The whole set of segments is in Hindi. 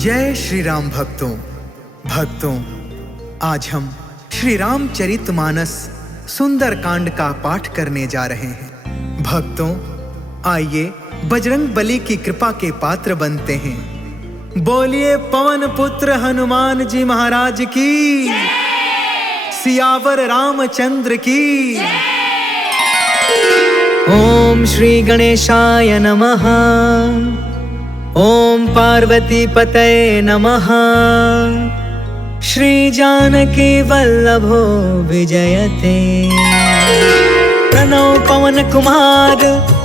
जय श्री राम भक्तों, आज हम श्री रामचरितमानस सुंदर कांड का पाठ करने जा रहे हैं। भक्तों, आइए बजरंग बली की कृपा के पात्र बनते हैं। बोलिए पवन पुत्र हनुमान जी महाराज की, सियावर रामचंद्र की। ओम श्री गणेशाय नमः। ओम पार्वती पतये नमः। श्री जानकी वल्लभो विजयते। प्रणव पवन कुमार,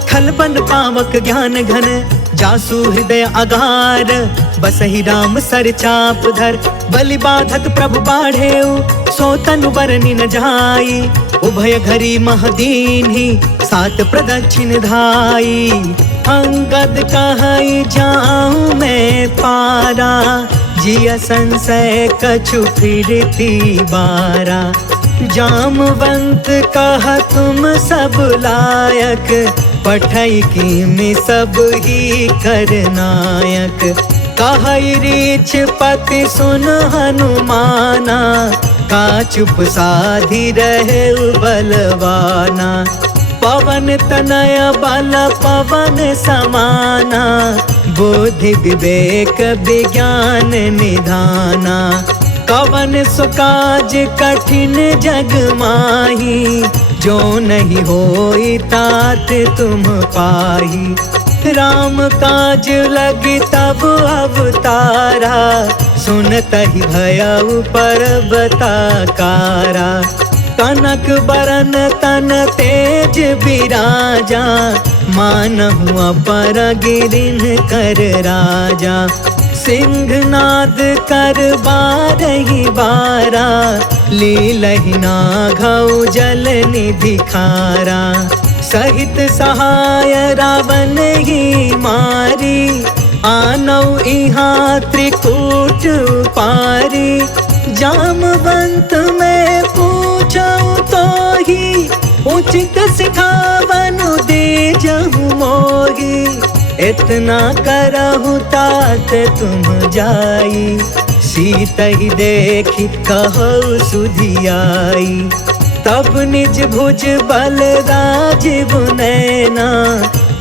खलबन पावक ज्ञान घन। जासु हृदय अगार, बसहि राम सर चाप धर। बलि बाधक प्रभु बाढ़ेउ, सो तनु बरनि न जाई। उभय घरी महदीन्हि, सात प्रदक्षिण धाई। अंगद कहई जाऊं मैं पारा, जिया संशय कछु फिरती बारा। जामवंत कह तुम सब लायक, पठई की में सब ही करनायक। कहई रीछ पति सुन हनुमाना, का चुप साधी रहे बलवाना। पवन तनय बल पवन समाना, बुद्धि विवेक विज्ञान निधाना। कवन सुकाज कठिन जग माही, जो नहीं होई तात तुम पाही। राम काज लगी तब अवतारा, सुनतहि भयउ पर्वताकारा। कनक बरन तन तेज बिराजा, मानहु अपर गिरिन कर राजा। सिंहनाद कर बारहि बारा, लीलहि नाघउ जल निधि खारा। सहित सहाय रावण ही मारी, आनौ इहाँ त्रिकूट पारी। जामवंत में पूछऊं तो ही, उचित सिखावनु दे जहु मोही। इतना करहु तात तुम जाई, सीतहि देखी कहु सुधियाई। तब निज भुज बल राजीव नैना,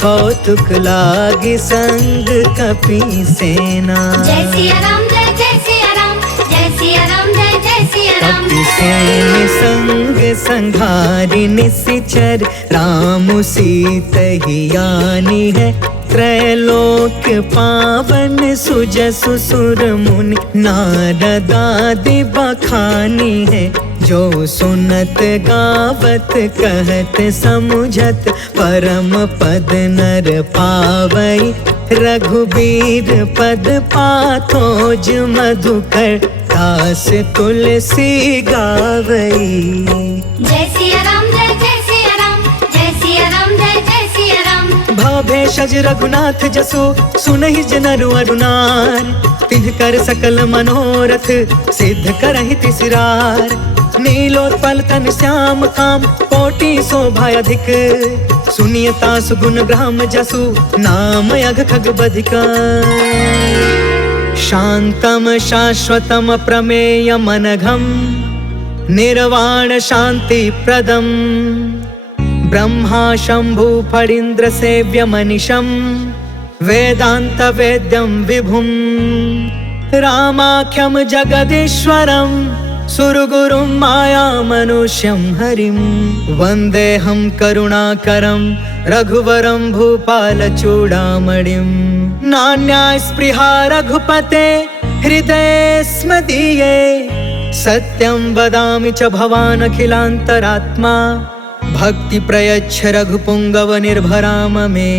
कौतुक लागी संग कपि सेना। जय सिया राम, जय सिया राम, जय सिया राम, जय सिया राम। कपि सेन संग संघारि निशिचर, राम सीतहि यानी है। त्रैलोक पावन सुजसु सुर मुनि, नारद आदि बखानी है। जो सुनत गावत कहत समुझत, परम पद नर पावई। रघुबीर पद पाथोज मधुकर, दास तुलसी गावई। जय सिया राम, जय सिया राम, जय सिया राम, जय सिया राम। भव भेषज रघुनाथ जसु, सुनहि जनरु अरुनार। तिन्ह कर सकल मनोरथ, सिद्ध करहि तिसिरार। नीलोत्पल तन श्याम काम, कोटि शोभा अधिक। सुनियता सुगुण ब्रह्म जसु, नाम यग खग बधिका। शांतम शाश्वतम प्रमेय मनघम, निर्वाण शांति प्रदम। ब्रह्मा शंभु फणीन्द्र सेव्य मनिषम, वेदांत वेद्यम विभुम। रामाख्यम जगदीश्वरम, सुरगुरुं माया मनुष्यं हरिं। वन्देऽहं करुणाकरं, रघुवरं भूपाल चूडामणिं। नान्या स्पृहा रघुपते, हृदये स्मदीये। सत्यं वदामि च भवान् अखिलान्तरात्मा, भक्ति प्रयच्छ रघुपुङ्गव निर्भराम मे।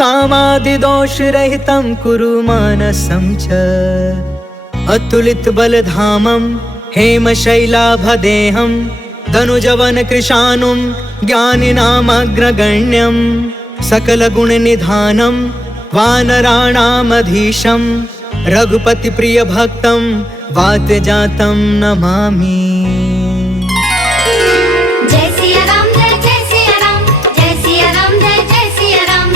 कामादिदोष रहितं कुरु मानसं च, अतुलित बलधामं हेमशैलाभदेहं। तनुजवन कृशानुं, ज्ञानिनामग्रगण्यं। सकलगुणनिधानं, वानराणामधीशं। रघुपति प्रिय भक्तं, वातजातं नमामि। जय सिया राम, जय सिया राम, जय सिया राम, जय सिया राम।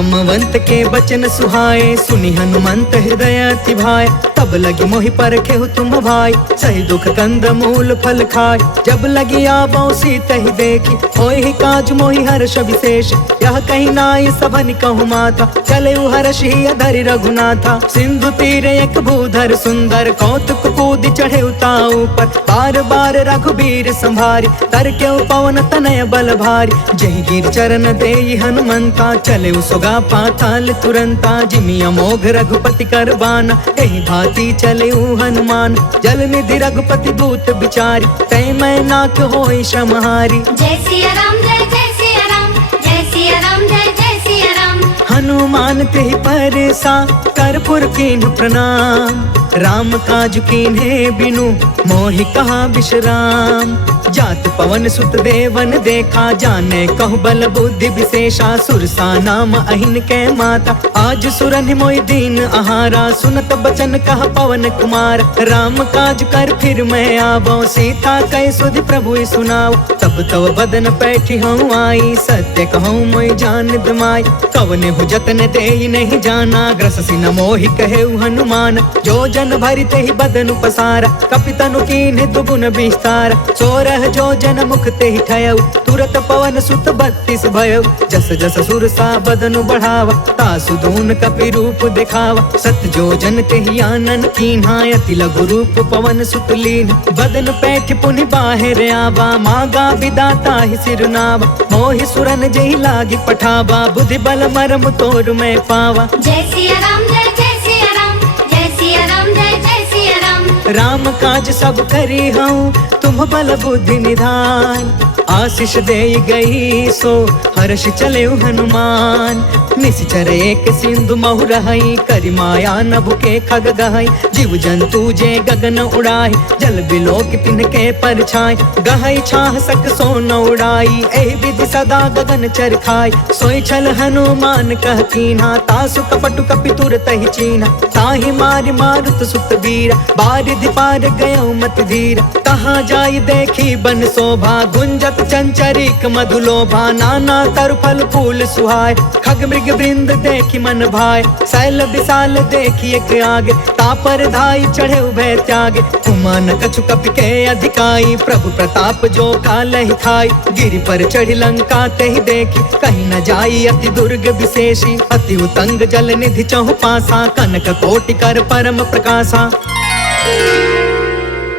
जामवंत के बचन सुहाए, सुनि हनुमंत हृदय अति भाए। तब लगी मोहि परखेहु तुम भाई, सही दुख कंद मूल फल खाए। जब लगी आबो सीत ही देखी, होहि काज मोहि हर्ष विशेष। यह कहीं नाई सबन कहु माथा, चले हर्ष ही अधरि रघुनाथा। सिंधु तीर एक भूधर सुंदर, कौतुक कूद चढ़े उताऊ पर। बार बार रघुबीर संभारी, तर के पवन तनय बल भारी। जहि गिर चरण देई हनुमंता, चले सुगा पाताल तुरंता। जिमि अमोघ रघुपति करबाना, एहि भांति चले हनुमान। जल निधि रघुपति दूत बिचारी, तै मैं नाक होई श्रमहारी। जय सिया राम जय जय सिया राम, जय सिया राम जय जय सिया राम। हनुमान तेहि परसा, कर्पूर कीन्ह प्रणाम। राम काज कीन्हे बिनु, मोहि कहा विश्राम। जात पवन सुत देवन देखा, जाने कहु बल बुद्धि विशेषा। सुरसा नाम अहिन के माता, आज सुरनि मोहि दीन आहारा। सुनत बचन कहा पवन कुमार, राम काज कर फिर मैं आवो। सीता कह सुधि प्रभु सुनाओ, तब तव बदन पैठी हूँ आई। सत्य कहूँ मोहि जान दमाई, कवने हु जतन देहि नहीं जाना। ग्रससि न मोहि कहे हनुमान, जो जन भरि तेहि बदनु पसारा। कपितनु कीन्हे दुगुन विस्तार, सोरह जो जन मुख तेहि ठयउ। तुरत पवन सुत 32 भयउ, जस जस सुरसा बदनु बढ़ावा। तासु दून कपि रूप दिखावा, सत जो जन तेहि आनन कीन्हा। अति लघु रूप पवन सुत लीन, बदन पैठ पुनि बाहिर आवा। मागा विदाता ही सिरनावा, मोहि सुरन जेहि लागी पठावा। बुद्धि बल मरम तोर मैं पावा। जय सिया राम जय जय सिया राम, जय सिया राम जय जय सिया राम। राम काज सब करी हूँ, तुम बल बुद्धि निधान। आशीष दे गई सो, हर्ष चले हनुमान। निश्चर एक सिंधु महु रहई, करि माया नभु के खग गहई। जीव जंतु जे गगन उड़ाई, जल बिलोक तिनके परछाई। गहई छाह सक सो न उड़ाई, एहि विधि सदा गगन चर खाई। सोई छल हनुमान कह कीन्हा, तासु कपटु कपि तुरत ही चीन्हा। ताहि मारि मारुत सुत वीरा, बारिधि पार गयो मति धीरा। कहाँ जाई देखी बन शोभा, गुंजत चंचरिक मधुलोभा। नाना तरु फल फूल सुहाय, खग मृग वृंद देखी मन भाय। शैल विशाल देखी एक आगे, तापर धाई चढ़े उभय त्यागे। उमान कछु कपि के अधिकाई, प्रभु प्रताप जो कालहि खाई। गिरि पर चढ़ी लंका तेहि देखी, कहीं न जाई अति दुर्ग विशेषी। अति उतंग जल निधि चहु पासा, कनक कोटि कर परम प्रकाशा।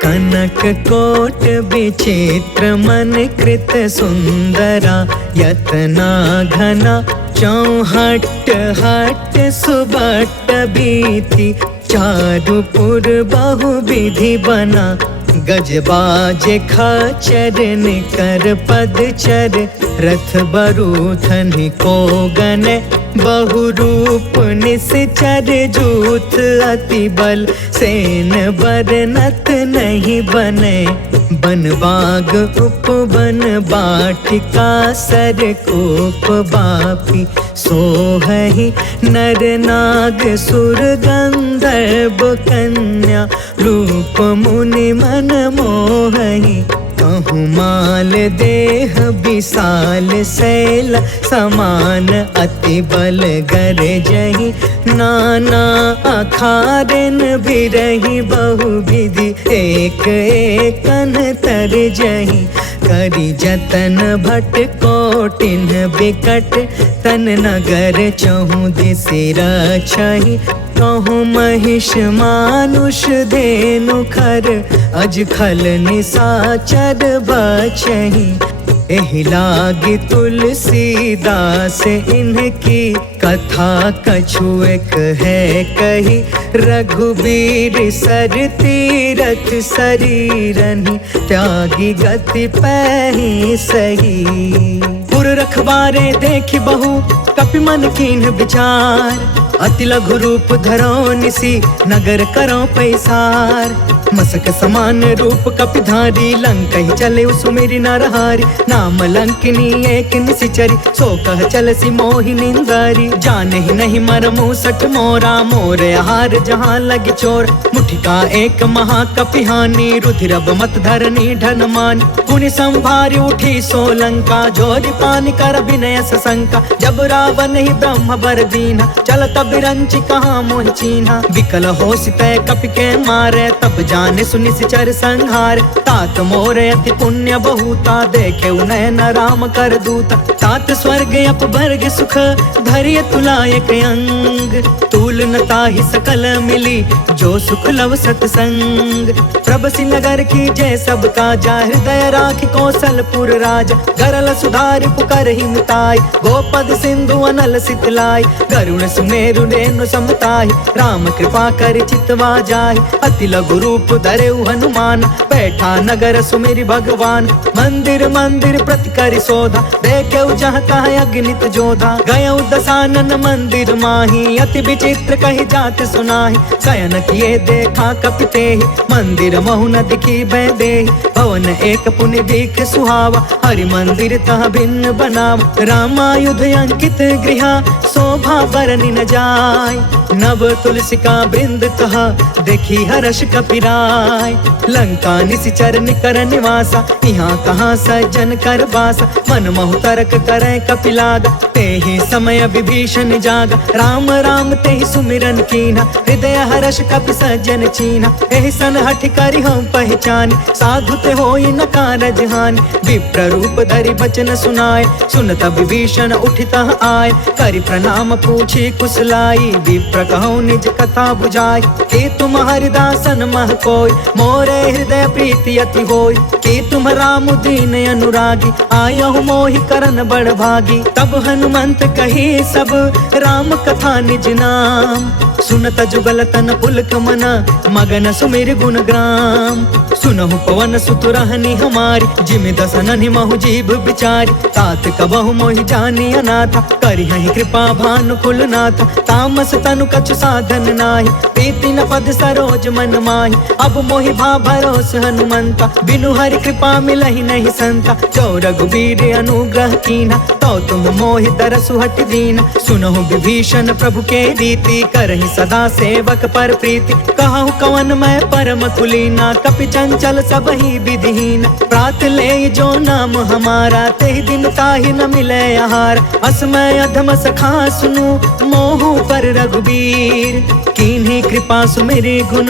कनक कोट विचित्र मन कृत सुंदरा। यतना घना चौहट हट सुबट बीती। चारु पुर बहु विधि बना, गजबाज खचर निकर पदचर। रथ बरूथन को गन, बहु रूप निश्चर। जूथ अति बल, सेन बरनत नहीं बने। बन बाग उपवन बाटिका, सर कोप बापी। सोहहि नर नाग सुर गंधर्व कन्या। रूप मुनि मन मोहहि, कहूँ माल देह विशाल। शैल समान अति बल गरजहि, नाना अखारन बिरहि। बहु विधि एक एकन तरजहि। करि जतन भट कोटिन बिकट, तन नगर चहु दिसि रक्षहि। कहूँ महिष मानुष धेनु खर, अज खल निसाचर बचहि। एहि लागी तुलसीदास इनकी, कथा कछु एक है कही। रघुबीर सर तीरथ शरीरनि, त्यागी गति पैहि सही। पुर रखवारे देखि बहु, कपि मन कीन्ह विचार। अति लघु रूप धरो निसी, नगर करो पैसार। मसक समान रूप कपिधारी, लंकहि चले सुमिरि नरहारी। नाम लंकिनी एक निशिचरी, सो कह चलसि मोहि निंदारी। जानहि नहीं मरमु सठ मोरा, मोर आहार जहाँ लगी चोर। मुठिका एक महाकपिहानी, रुधिरब मत धरनी ढन मानी। पुनि संभारी उठी सो लंका, जोरि पानी स्वामी कर विनय सशंका, जब रावण ही ब्रह्म बर दीना, चलत बिरंच कहाँ मोह चीन्हा। विकल हो सितय कपि के मारे, तब जाने सुनि सिचर संहार। तात मोर अति पुण्य बहुता, देखे उनयन राम कर दूता। तात स्वर्ग अपवर्ग सुख, धैर्य तुलायक अंग। तूल न ताहि सकल मिली, जो सुख लव सतसंग। प्रभसि नगर की जय सब काजा, हृदय राखि कौशलपुर राजा। गरल सुधारि पुकर ही मिताई, गोपद सिंधु अनल सितलाई। गरुण सुमेरु रेणु समताहि, राम कृपा कर चितवा जाहि। अति लघु रूप धरेउ हनुमान, बैठा नगर सुमिरि भगवान। मंदिर मंदिर प्रति करि शोधा, देखेउ जहाँ तहाँ अगणित जोधा। गयउ दसानन मंदिर माही, अति विचित्र कहि जात सुनाहि। शयन किए देखा कपि तेहि, मंदिर महु न दिखी भय देहि। भवन एक पुनि दीख सुहावा, हरि मंदिर तह भिन्न बनावा। रामायुध अंकित गृह, शोभा बरनि न जाय। नव तुलसिका वृंद तह, देखी हर्ष कपिराय। लंका निशिचर निकर निवासा, यहाँ कहाँ सज्जन कर बासा। मन महु तर्क करे कपिलागा, तेहि समय विभीषण जागा। राम राम तेहि सुमिरन कीन्हा, हृदय हर्ष कपि सज्जन चीन्हा। एहि सन हठि करि हम पहचानी, साधु ते होई न कारज हानि। विप्र रूप धरि बचन सुनाए, सुनत विभीषण उठितः आए। करि प्रणाम पूछी कुशलाई, विप्र कहौ निज कथा बुझाई। कि तुम हरिदासन मह कोय, मोरे हृदय प्रीति अति होय। कि तुम राम दीन अनुरागी, आयहु मोहि करन बड़ भागी। तब हनुमंत कही सब, राम कथा निज नाम। सुनत जुगल तन पुलक मन, मगन सुमिर गुण ग्राम। सुनहु पवन सुत रहनी हमारी, जिमि दसन महु जीव बिचारी। तात कबहु मोहि जानी अनाथा, करिहहि कृपा भानुकुल नाथा। तामस तनु कछु साधन नाही, प्रीति न पद सरोज मन माही। अब मोहि भा भरोस हनुमंता, बिनु हरि कृपा मिलहि नहीं संता। जो रघुबीर अनुग्रह कीन्हा, तो तुम मोहि तरसु हट दीना। सुनहु विभीषण प्रभु के रीति, करहि सदा सेवक पर प्रीति। कहु कवन मैं परम कुलीना, कपि चंचल सब ही विधिहीन। प्रात ले जो नाम हमारा, तेहि दिन ताहि न मिले आहार। असमय अधम सखा सुनु, मोहु पर रघुबीर। कीन्ही कृपा सुमिरि गुण,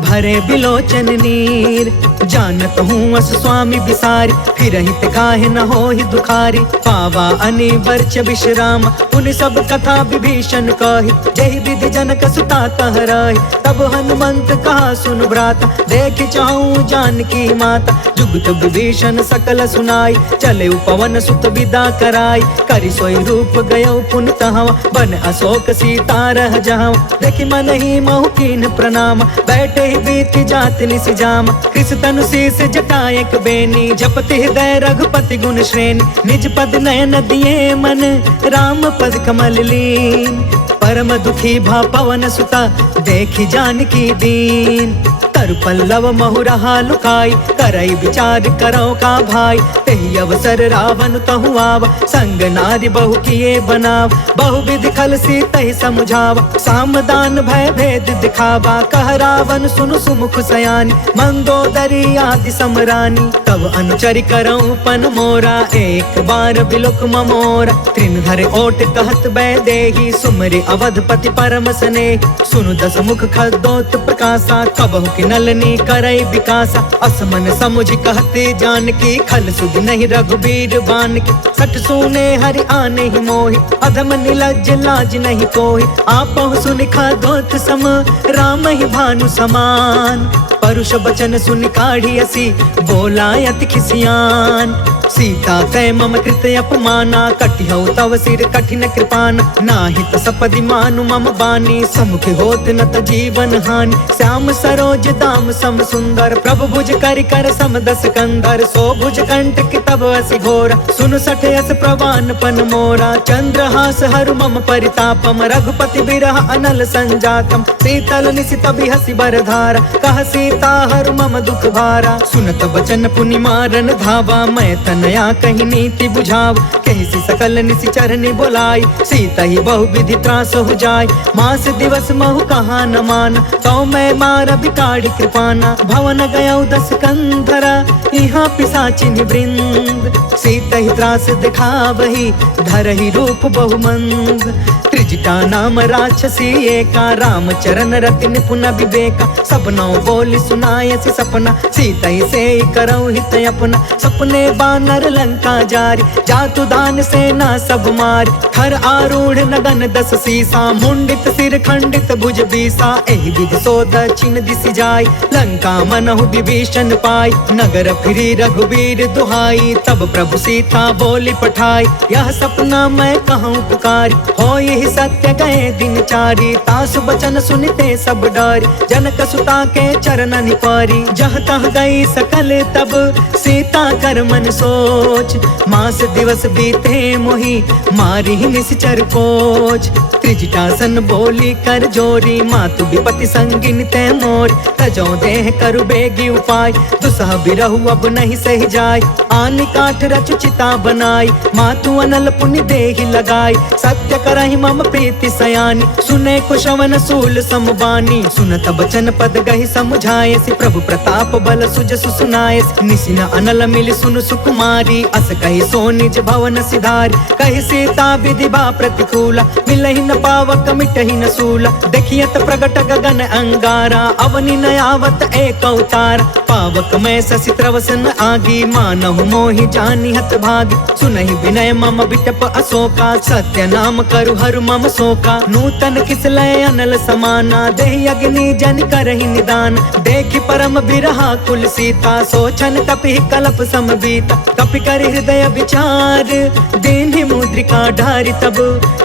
भरे बिलोचन नीर। जानत हूँ अस स्वामी बिसारी, फिर हित काहे न होहि दुखारी। पावा अनिवर्च विश्राम, उन सब कथा विभीषण कही। जहि विधि जनक सुता तह रही, तब हनुमंत कहा सुन भ्राता। देख चाहूं जानकी माता, जुगत विभीषण सकल सुनाई। चले पवन सुत विदा कराई, करि सोई रूप गयो पुन तहवा। बन अशोक सीता रह जावा, देखि मन ही महु कीन्ह प्रणाम। बैठे ही बीत जात निस जामा, कृष तनु शीस जटायक बेनी। जपति हृदय रघुपति गुण श्रेणी, निज पद नयन दिए मन, राम पद कमल लीन। परम दुखी भा पवन सुता, देखि जानकी दीन। तरु पल्लव महु रहा लुकाई, करई विचार करो का भाई। तेहि अवसर रावण तहु आवा, संग नारी बहु किए बनाव। बहु विधि खल सीतहि समुझावा, सामदान भय भेद दिखावा। कह रावण सुनु सुमुख सयानी, मंदोदरी आदि समरानी। तब अनुचरि करऊं पन मोरा, एक बार बिलुक ममोरा। तृण धरे ओट कहत बै देहि, सुमरि अवधपति परम स्नेहि। सुनु दस मुख खदोत प्रकाशा, कबहु कि नलनी करई विकासा। असमन समुझ कहते जानकी, खल सुध नहीं रघुबीर बानकी। सठ सुने हरि आने ही मोहि, अधम निलज्ज लाज नहीं कोहि। आपहु सुनि खदोत सम, राम ही भानु समान। परुष बचन सुनि काढ़ी असी, बोला अति खिसियान। सीता तय मम कृत अपमाना, कटिहउ तव सिर कठिन कृपाना। नाहित सपदि मानु मम बानी, समुख होत न त जीवन हानि। श्याम सरोज दाम सम सुंदर, प्रभु भुज करि कर सम दस कंधर। सो भुज कंटक तब असि घोरा, सुन सठ यस प्रवान पन मोरा। चंद्रहास हरु मम परितापम, रघुपति बिरह अनल संजातम। शीतल निशित बिहसि बरधारा, कह सीता हरु मम दुख भारा। सुनत बचन पुनि मारन धावा, मैं तन नया कहीं नीति बुझाव, कैसी सकल निशिचर ने बोलाई, सीता ही बहु विधि त्रास हो जाय। मास दिवस महु कहा न मान, तो मैं मार बिकाड़ी कृपाना। भवन गया 10 कंधरा, यहाँ पिशाचिन वृंद, सीता ही त्रास दिखा वही, धर ही रूप बहुमंद। त्रिजटा नाम राक्षसी एका, राम चरण रति निपुण विवेका। सपनों बोली सुनाए से सपना, सीता ही से करऊ हित अपना। सपने बानर लंका जारी, जातु दान सेना सब मारी। खर आरूढ़ नगन 10 सीसा, मुंडित सिर खंडित भुज बीसा। एहि विधि सो दक्षिण दिश जाय, लंका मनहु विभीषण पाय। नगर फिरी रघुवीर दुहाई, तब प्रभु सीता बोली पठाई। यह सपना मैं कहूँ पुकारी, हो यही सत्य गए दिन चारी। तासु बचन सुनते सब डरी, जनक सुता के चरण निपारी। जह तह गई सकल तब सीता कर मन सोच, मास दिवस बीते मोहि मारी निश्चर कोच। त्रिजटासन बोली कर जोरी, मातु विपति संगिन ते मोर। तजो देह करु बेगी उपाय, दुसह बिरहु अब नहीं सही जाय। आन काठ रचु चिता बनाई, मातु अनल पुण्य देहि लगाई। सत्य करहि मम प्रीति सयानी, सुने कुशवन सूल समबानी। सुनत बचन पद गहि समझाए, प्रभु प्रताप बल सुजसु सुनाए। निसिन अनल मिल सुन सुकुमारी, अस कहि सो निज भवन सिधारी। कहि सीता विधि बा प्रतिकूला, मिलहि न पावक मिटहि न सूला। देखियत प्रगट गगन अंगारा, अवनि न आवत एक अवतार। पावक में शशि त्रवसन आगी, मानहु मोहि जानि हत भागी। सुनहि विनय मम बिटप अशोका, सत्य नाम करु हरु मम शोका। नूतन किसलय अनल समाना, देहि अग्नि जन करहि निदान। देखि परम बिरहा कुल सीता, सोचन कपि कलप समबीता। कपि कर हृदय विचार, दीन्हि मुद्रिका ढारि तब।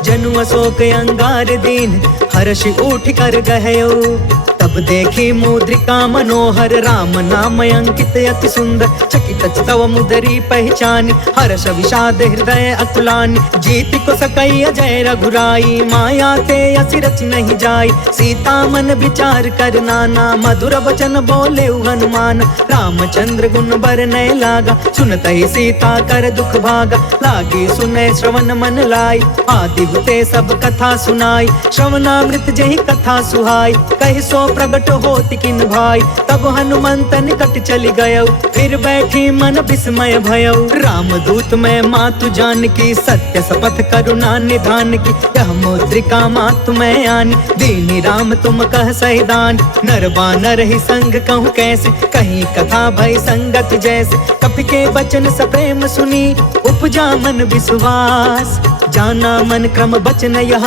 जनु अशोक अंगार दीन, हर्षि उठ कर गहयो। तब देखी मुद्रिका मनोहर, राम नाम अंकित अति सुंदर। चकित तव मुदरी पहचानी, हर्ष विषाद हृदय अकुलानी। जीत को सकई अजय रघुराई, माया ते असि रच नहीं जाई। सीता मन विचार कर नाना, मधुर वचन बोले हनुमान। रामचंद्र गुण बरनय लागा, सुनत ही सीता कर दुख भागा। लागी सुनय श्रवण मन लाई, आदि हुते सब कथा सुनाई। श्रवणामृत जहि कथा सुहाई, कहि सो प्रगट होति किन भाई। तब हनुमंत निकट चली गयो, फिर बैठी मन विस्मय भयो। राम दूत में मातु जान की, सत्य शपथ करुणा निधान की। यह मुद्रिका मातु में आनी, दीनी राम तुम कह सहिदान। नर बानर ही संग कहूँ कैसे, कहीं कथा भई संगत जैसे। कपि के वचन सप्रेम सुनी, उपजा मन विश्वास। जाना मन क्रम बचन यह,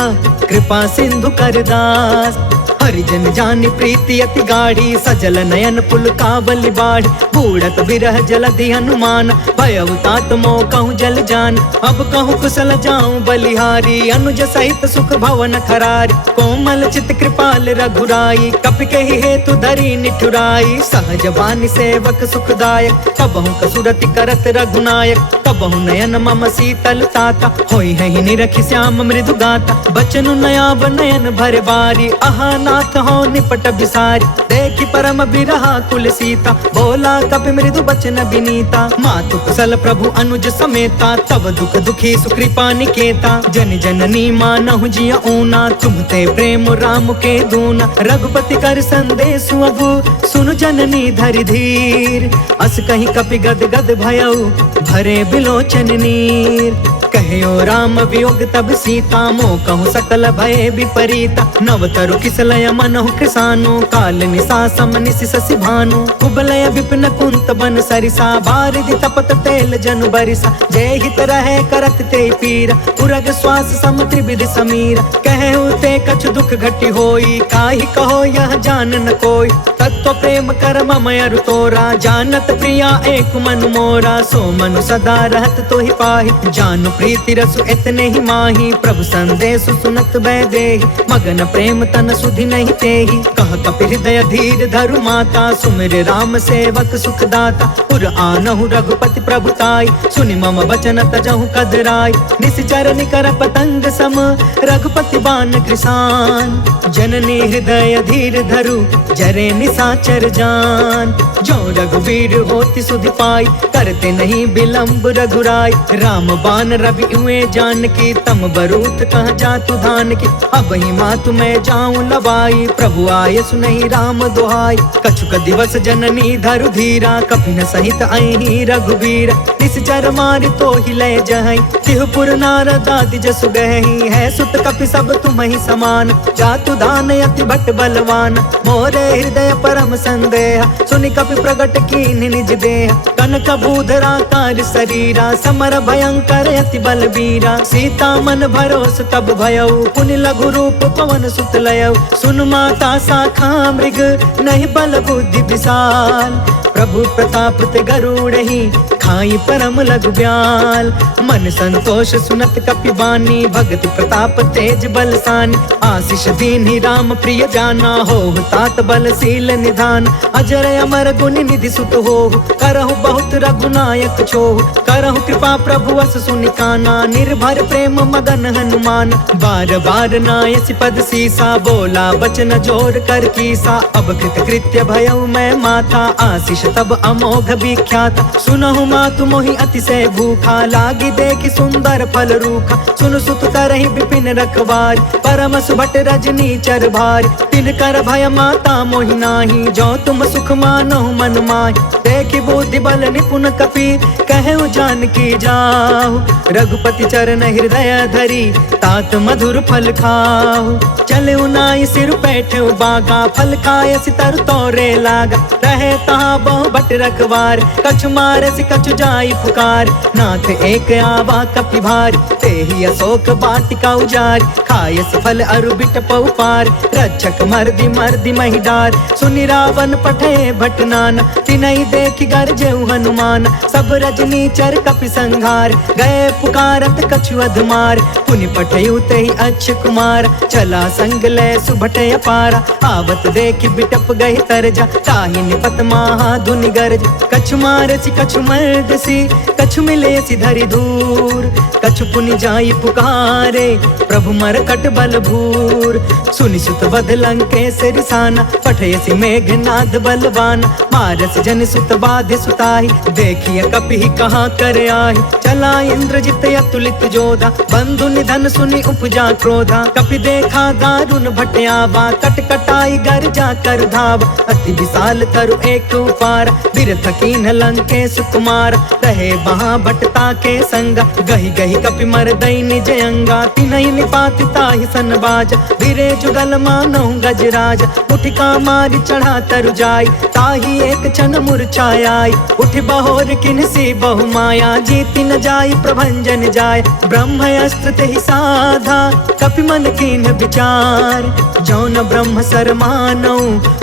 कृपा सिंधु कर दास। हरिजन जानि प्रीति अति गाढ़ी, सजल नयन पुल कावली बाढ़। बूढ़त बिरह जलधि हनुमान, भयउ तात मोह कहूँ जल जान। अब कहूँ कुशल जाऊं बलिहारी, अनुज सहित सुख भवन खरारी। कोमल चित कृपाल रघुराई, कपि कहि हेतु धरी निठुराई। सहज बानी सेवक सुखदायक, कबहु कसुरति करत रघुनायक। कबहु नयन मम शीतल ताता, होई है निरखि श्याम मृदु गाता। बचनु नयाब नयन भर बारी, आहा नाथ हो निपट बिसारी। देखि परम बिरहा कुल सीता, बोला कपि मृदु बचन विनीता। मातु कुशल प्रभु अनुज समेता, तब दुख दुखी सुकृपा निकेता। जन जननी मानहु जिय ऊना, तुमते प्रेम राम के दूना। रघुपति कर संदेशु अगु, सुनु जननी धरि धीर। अस कहीं कपि गद गद भयउ, भरे बिलोचन नीर। कहो राम वियोग तब सीता, मोह कहूँ सकल भय विपरीता। नव तरु किसलय मनहु कृसानु, काल निशा सम निशि शशि भानु। कुबलय विपिन कुंत बन सरिसा, बारिधि तपत तेल जनु बरिसा। जय हित रहे करत ते पीरा, उरग श्वास सम त्रिविधि समीरा। कहु ते कछु दुख घटी होई, काहि कहो यह जान न कोई। तत्व प्रेम कर ममय तोरा, जानत प्रिया एक मनु मोरा। सो मनु सदा रहत तो ही पाहि, जानु प्रीति रसु इतने ही माही। प्रभु संदेश सुनत भय देहि, मगन प्रेम तन सुधि नहीं तेहि। कह कपि हृदय धीर धरु माता, सुमिर राम सेवक सुखदाता। पुर आनहु रघुपति प्रभुताई, सुनि मम बचन तजहु कदराई। निश्चर निकर पतंग सम, रघुपति बान कृसान। जननी हृदय धीर धरु, जरे निशाचर चराचर जान। जो रघुवीर होति सुधि पाई, करते नहीं विलंब रघुराई। राम बान रवि हुए जानकी, तम बरूत कह जातु धान की। अब ही मातु मैं जाऊं लवाई, प्रभु आय सुनहि राम दुहाई। कछुक दिवस जननी धरु धीरा, कपिन सहित अहि रघुवीर। निश्चर मारि तो ही लय जहई, तिहुपुर नारद आदि जसु गहई। है सुत कपि सब तुम्हि समान, जातु दान अति भट बलवान। मोरे हृदय परम संदेह, सुनि कपि प्रगट कीन्हि निज देह। कनक बूधरा कार शरीरा, समर भयंकर अति बलबीरा। सीता मन भरोस तब भयउ, पुनि लघु रूप पवन सुत लयउ। सुन माता शाखा मृग, नहीं बल बुद्धि विशाल। प्रभु प्रताप ते गरुड़हि, खाई परम लघु ब्याल। मन संतोष सुनत कपि बानी, भगति प्रताप तेज बलसानी। आशीष दीन्हि राम प्रिय जाना, होहु तात बलशील निधान। अजर अमर गुनि निधि सुत होहु, करहु बहुत रघुनायक छोहु। करहु कृपा प्रभु अस सुनि काना, निर्भर प्रेम मगन हनुमान। बार बार नायसि पद सीसा, बोला बचन जोर कर कीसा। अब कृत कृत्य भयउ मैं माता, आशीष तब अमोघ विख्यात। सुनहु मातु मोहि अतिशय भूखा, लागी देखि सुंदर फल रूखा। सुन सुत करहि विपिन रखवार, परम सुभट रजनी चर भार। तिन कर भय माता मोहि नाही, जो तुम सुख मानहु मन माहि। देखि बुद्धि बल निपुण कपि, कहु जानकी जाहु। रघुपति चरण हृदय धरी, तात मधुर फल खाहु। चलउ नाई सिर बैठउ बागा, फल खाय सितर तोरे लागा। रहे तहाँ बहु भट रखवार, कछु मारसि कछु जाई पुकार। नाथ एक आवा कपि भारी, तेहि अशोक वाटिका उजारी। खायस फल अरु बिटपउ पार, रक्षक मर्दि मर्दि महि डार। सुनि रावण पठे भट नाना, तिनहि देखि गरजेउ हनुमान। सब रजनी चर कपि संघार, गए पुकारत कछु अधमार। पुनि पठयु तेहि अक्ष कुमार, चला संग लय सुभट अपारा। आवत देखि बिटप गहि तरजा, ताहि निपत महा धुनि गरज। कछु मारसि कछु मर्दसि, कछु मिलेसि धरि धूर। कछु पुनि जाई पुकारे, प्रभु मरकट बल भूर। सुनि सुत वध लंकेश रिसाना, पठयसि मेघनाद बलवान। मारस जन सुत बाधि सुताहि, देखिय कपि कहाँ कर आहि। चला इंद्रजित अतुलित जोधा, बंधु निधन सुनि उपजा क्रोधा। कपि देखा दारुण भट आवा, कटकटाई गर्जा कर धावा। अति विशाल तरु एक उपार, बिरथ कीन लंकेश कुमार। रहे वहाँ भटता के संगा, गहि गहि कपि मरदई निज अंगा। तिनहि निपाति ताहि सन बाजा, बिरे जुगल मानहु गजराज। उठिका मारि चढ़ा तरु जाई, ताहि एक क्षण मूर्छाई। उठ बहोर किन्सी बहु माया, जीति न जाई प्रभंजन जाय। ब्रह्म अस्त्र तेहि साधा, कपि मन कीन विचार। जौन ब्रह्म सर मानौ,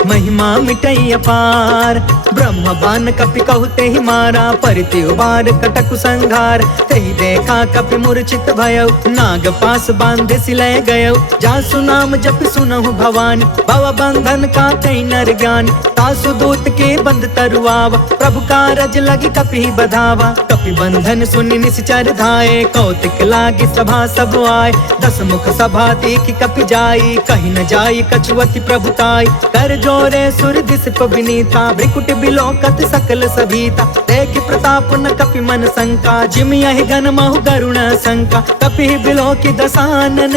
महिमा मिटई अपार। ब्रह्म बान कपि कहु तेहि मारा, परिति उबार कटकु संघार। तेहि देखा कपि मूर्छित भयउ, नाग पास बांधे सिलय गयउ। जासु नाम जप सुनहु भवानी, भव बंधन काटै नर ज्ञानी। तासु दूत के बंध तरुआवा, प्रभु कारज लगी कपि बधावा। कपि बंधन सुनि निश्चर धाये, कौतिक लागी सभा सब आए। दस मुख सभा देखि कपि जाई, कहि न जाई कछुअति प्रभुताई। कर जोरे सुर दिसप विनीता, भ्रिकुट बिलोकत सकल सभीता। देखि प्रताप न कपि मन शंका, जिम यहि घन महु गरुण शंका। कपि बिलोकि दसानन,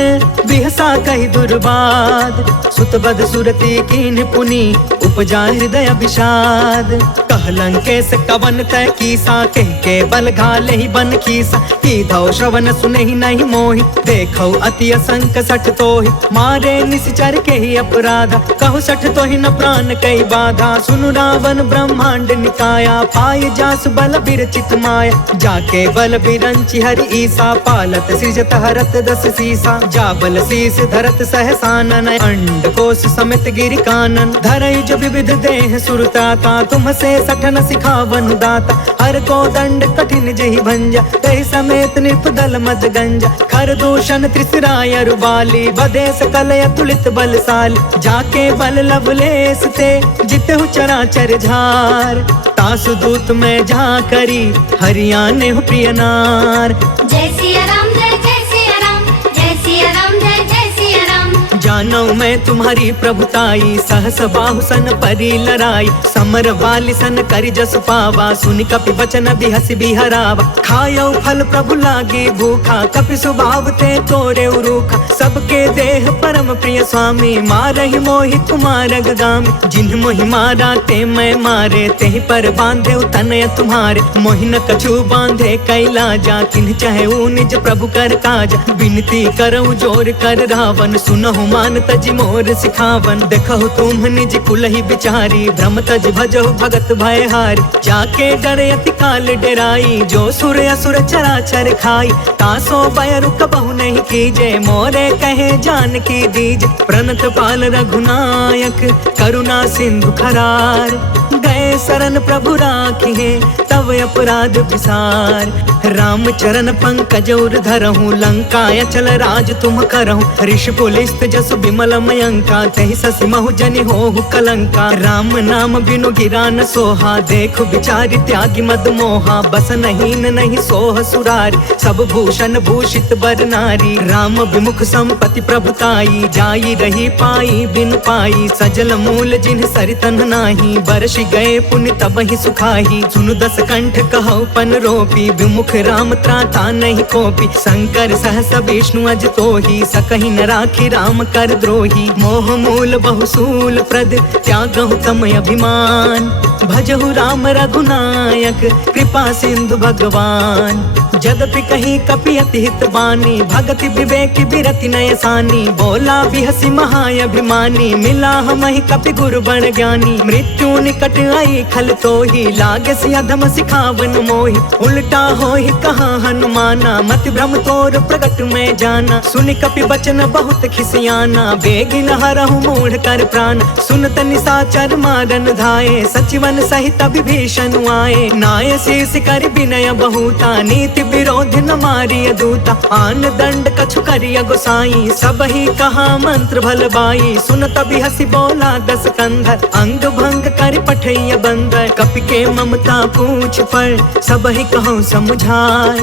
बिहसा कहि दुर्बाद। सुत बध सुरति कीन्ह पुनि, उपजा हृदय विषाद। कह लंकेश कवन तय कीसा, कह के बल घाले ही बन खीसा। कीधौ श्रवण सुनहि नहीं मोहि, देखौ अति असंक सठ तोहि। मारे निश्चर के ही अपराधा, कहु सठ तोहि न प्राण कई बाधा। सुनु रावण ब्रह्मांड निकाया, पाय जासु बल बिरचित माया। जाके बल बिरंचि हरि ईसा, पालत सृजत हरत दस सीसा। जा बल शीस धरत सहसानन, अंड कोश समित गिरि कानन। धरई जो विविध देह सुरता का, तुम से सठन सिखावन दाता। हर को दंड कठिन जहि भंजा, तहि समेत नृप दल मद गंजा। खर दूषण त्रिसराय रुबाली, बधे सकल अतुलित बलशाली। जाके बल लवलेस ते, जितहु चराचर झार। तासु दूत में जा करी, हरियाणे हो प्रिय नार। जय सिया राम, जय जय सिया राम, जय सिया राम, जय जय सिया राम। जानो मैं तुम्हारी प्रभुताई, सहस बाहु सन परी लड़ाई, समर वाली सन करि जस पावा, सुनि कपि वचन बिहसि बिहरावा। खायो फल प्रभु लागी भूखा, कपि स्वभाव ते तोरे उरूखा, सबके देह परम प्रिय स्वामी, मारहि मोहि तुम्हार गामी। जिन्ह मोहि मारा ते मैं मारे, तेहि पर बांधे तनय तुम्हारे, मोहि न कछु बांधे कैलाजा, किन्ह चाहे ऊ निज प्रभु कर काज। विनती करऊँ जोर कर रावण, सुनहु मान तज मोर सिखावन। देखहु तुम निज कुलहि बिचारी, भ्रम तज भजहु भगत भय हारी। जाके डरे अति काल डेराई, जो सुर असुर चराचर खाई। तासो भय रुक बहु नहीं कीजे, मोरे कहे जान की दीज। प्रणत पाल रघुनायक, करुणा सिंधु खरार, गए शरण प्रभु राखिए, तब अपराध विसार। राम चरण पंकज उर धरहूँ, लंका अचल राज तुम करहूँ। ऋषिपुलिस्त जसु बिमल मयंका, तहि ससि महु जनि होहु कलंका। राम नाम बिनु गिरा न सोहा, देखु बिचारी त्यागी मद मोहा। बस नहीं सोह सुरारी, सब भूषण भूषित बर नारी। राम विमुख संपत्ति प्रभुताई, जाई रही पाई बिनु पाई। सजल मूल जिन्ह सरितन नाही, बरसि गए पुण्य तब ही सुखाही। सुनु दस कंठ कहु पन रोपी, विमुख राम त्राता नहीं कोपी। शंकर सहस विष्णु अज तोही, सकहि न राखी राम कर द्रोही। मोह मूल बहुसूल प्रद, त्यागहु तम अभिमान। भजहु राम रघुनायक, कृपा सिंधु भगवान। जदपि कही कपि अति हित बानी, भगति विवेक बिरति नय सानी। बोला बिहसि महाअभिमानी, मिला हमहि कपि गुरु बड़ ज्ञानी। मृत्यु निकट आई खल तोही, लागे सि अधम सिखावन मोही। उल्टा होहि कहा हनुमाना, मति भ्रम तोर प्रगट में जाना। सुनि कपि बचन बहुत खिसियाना, बेगिन हरहु मूढ़ कर प्राण। सुनत निशाचर मारन धाये, सचिवन सहित विभीषण आए। नाय शीस कर विनय बहुता, नीति विरोध न मारिय दूता। आन दंड कछु करिय गोसाई, सब ही कहा मंत्र भल बाई। सुनत बिहसि बोला दस कंधर, अंग भंग कर पठैय बंदर। कपि के ममता पूछ पर, सब ही कहूँ समुझाय।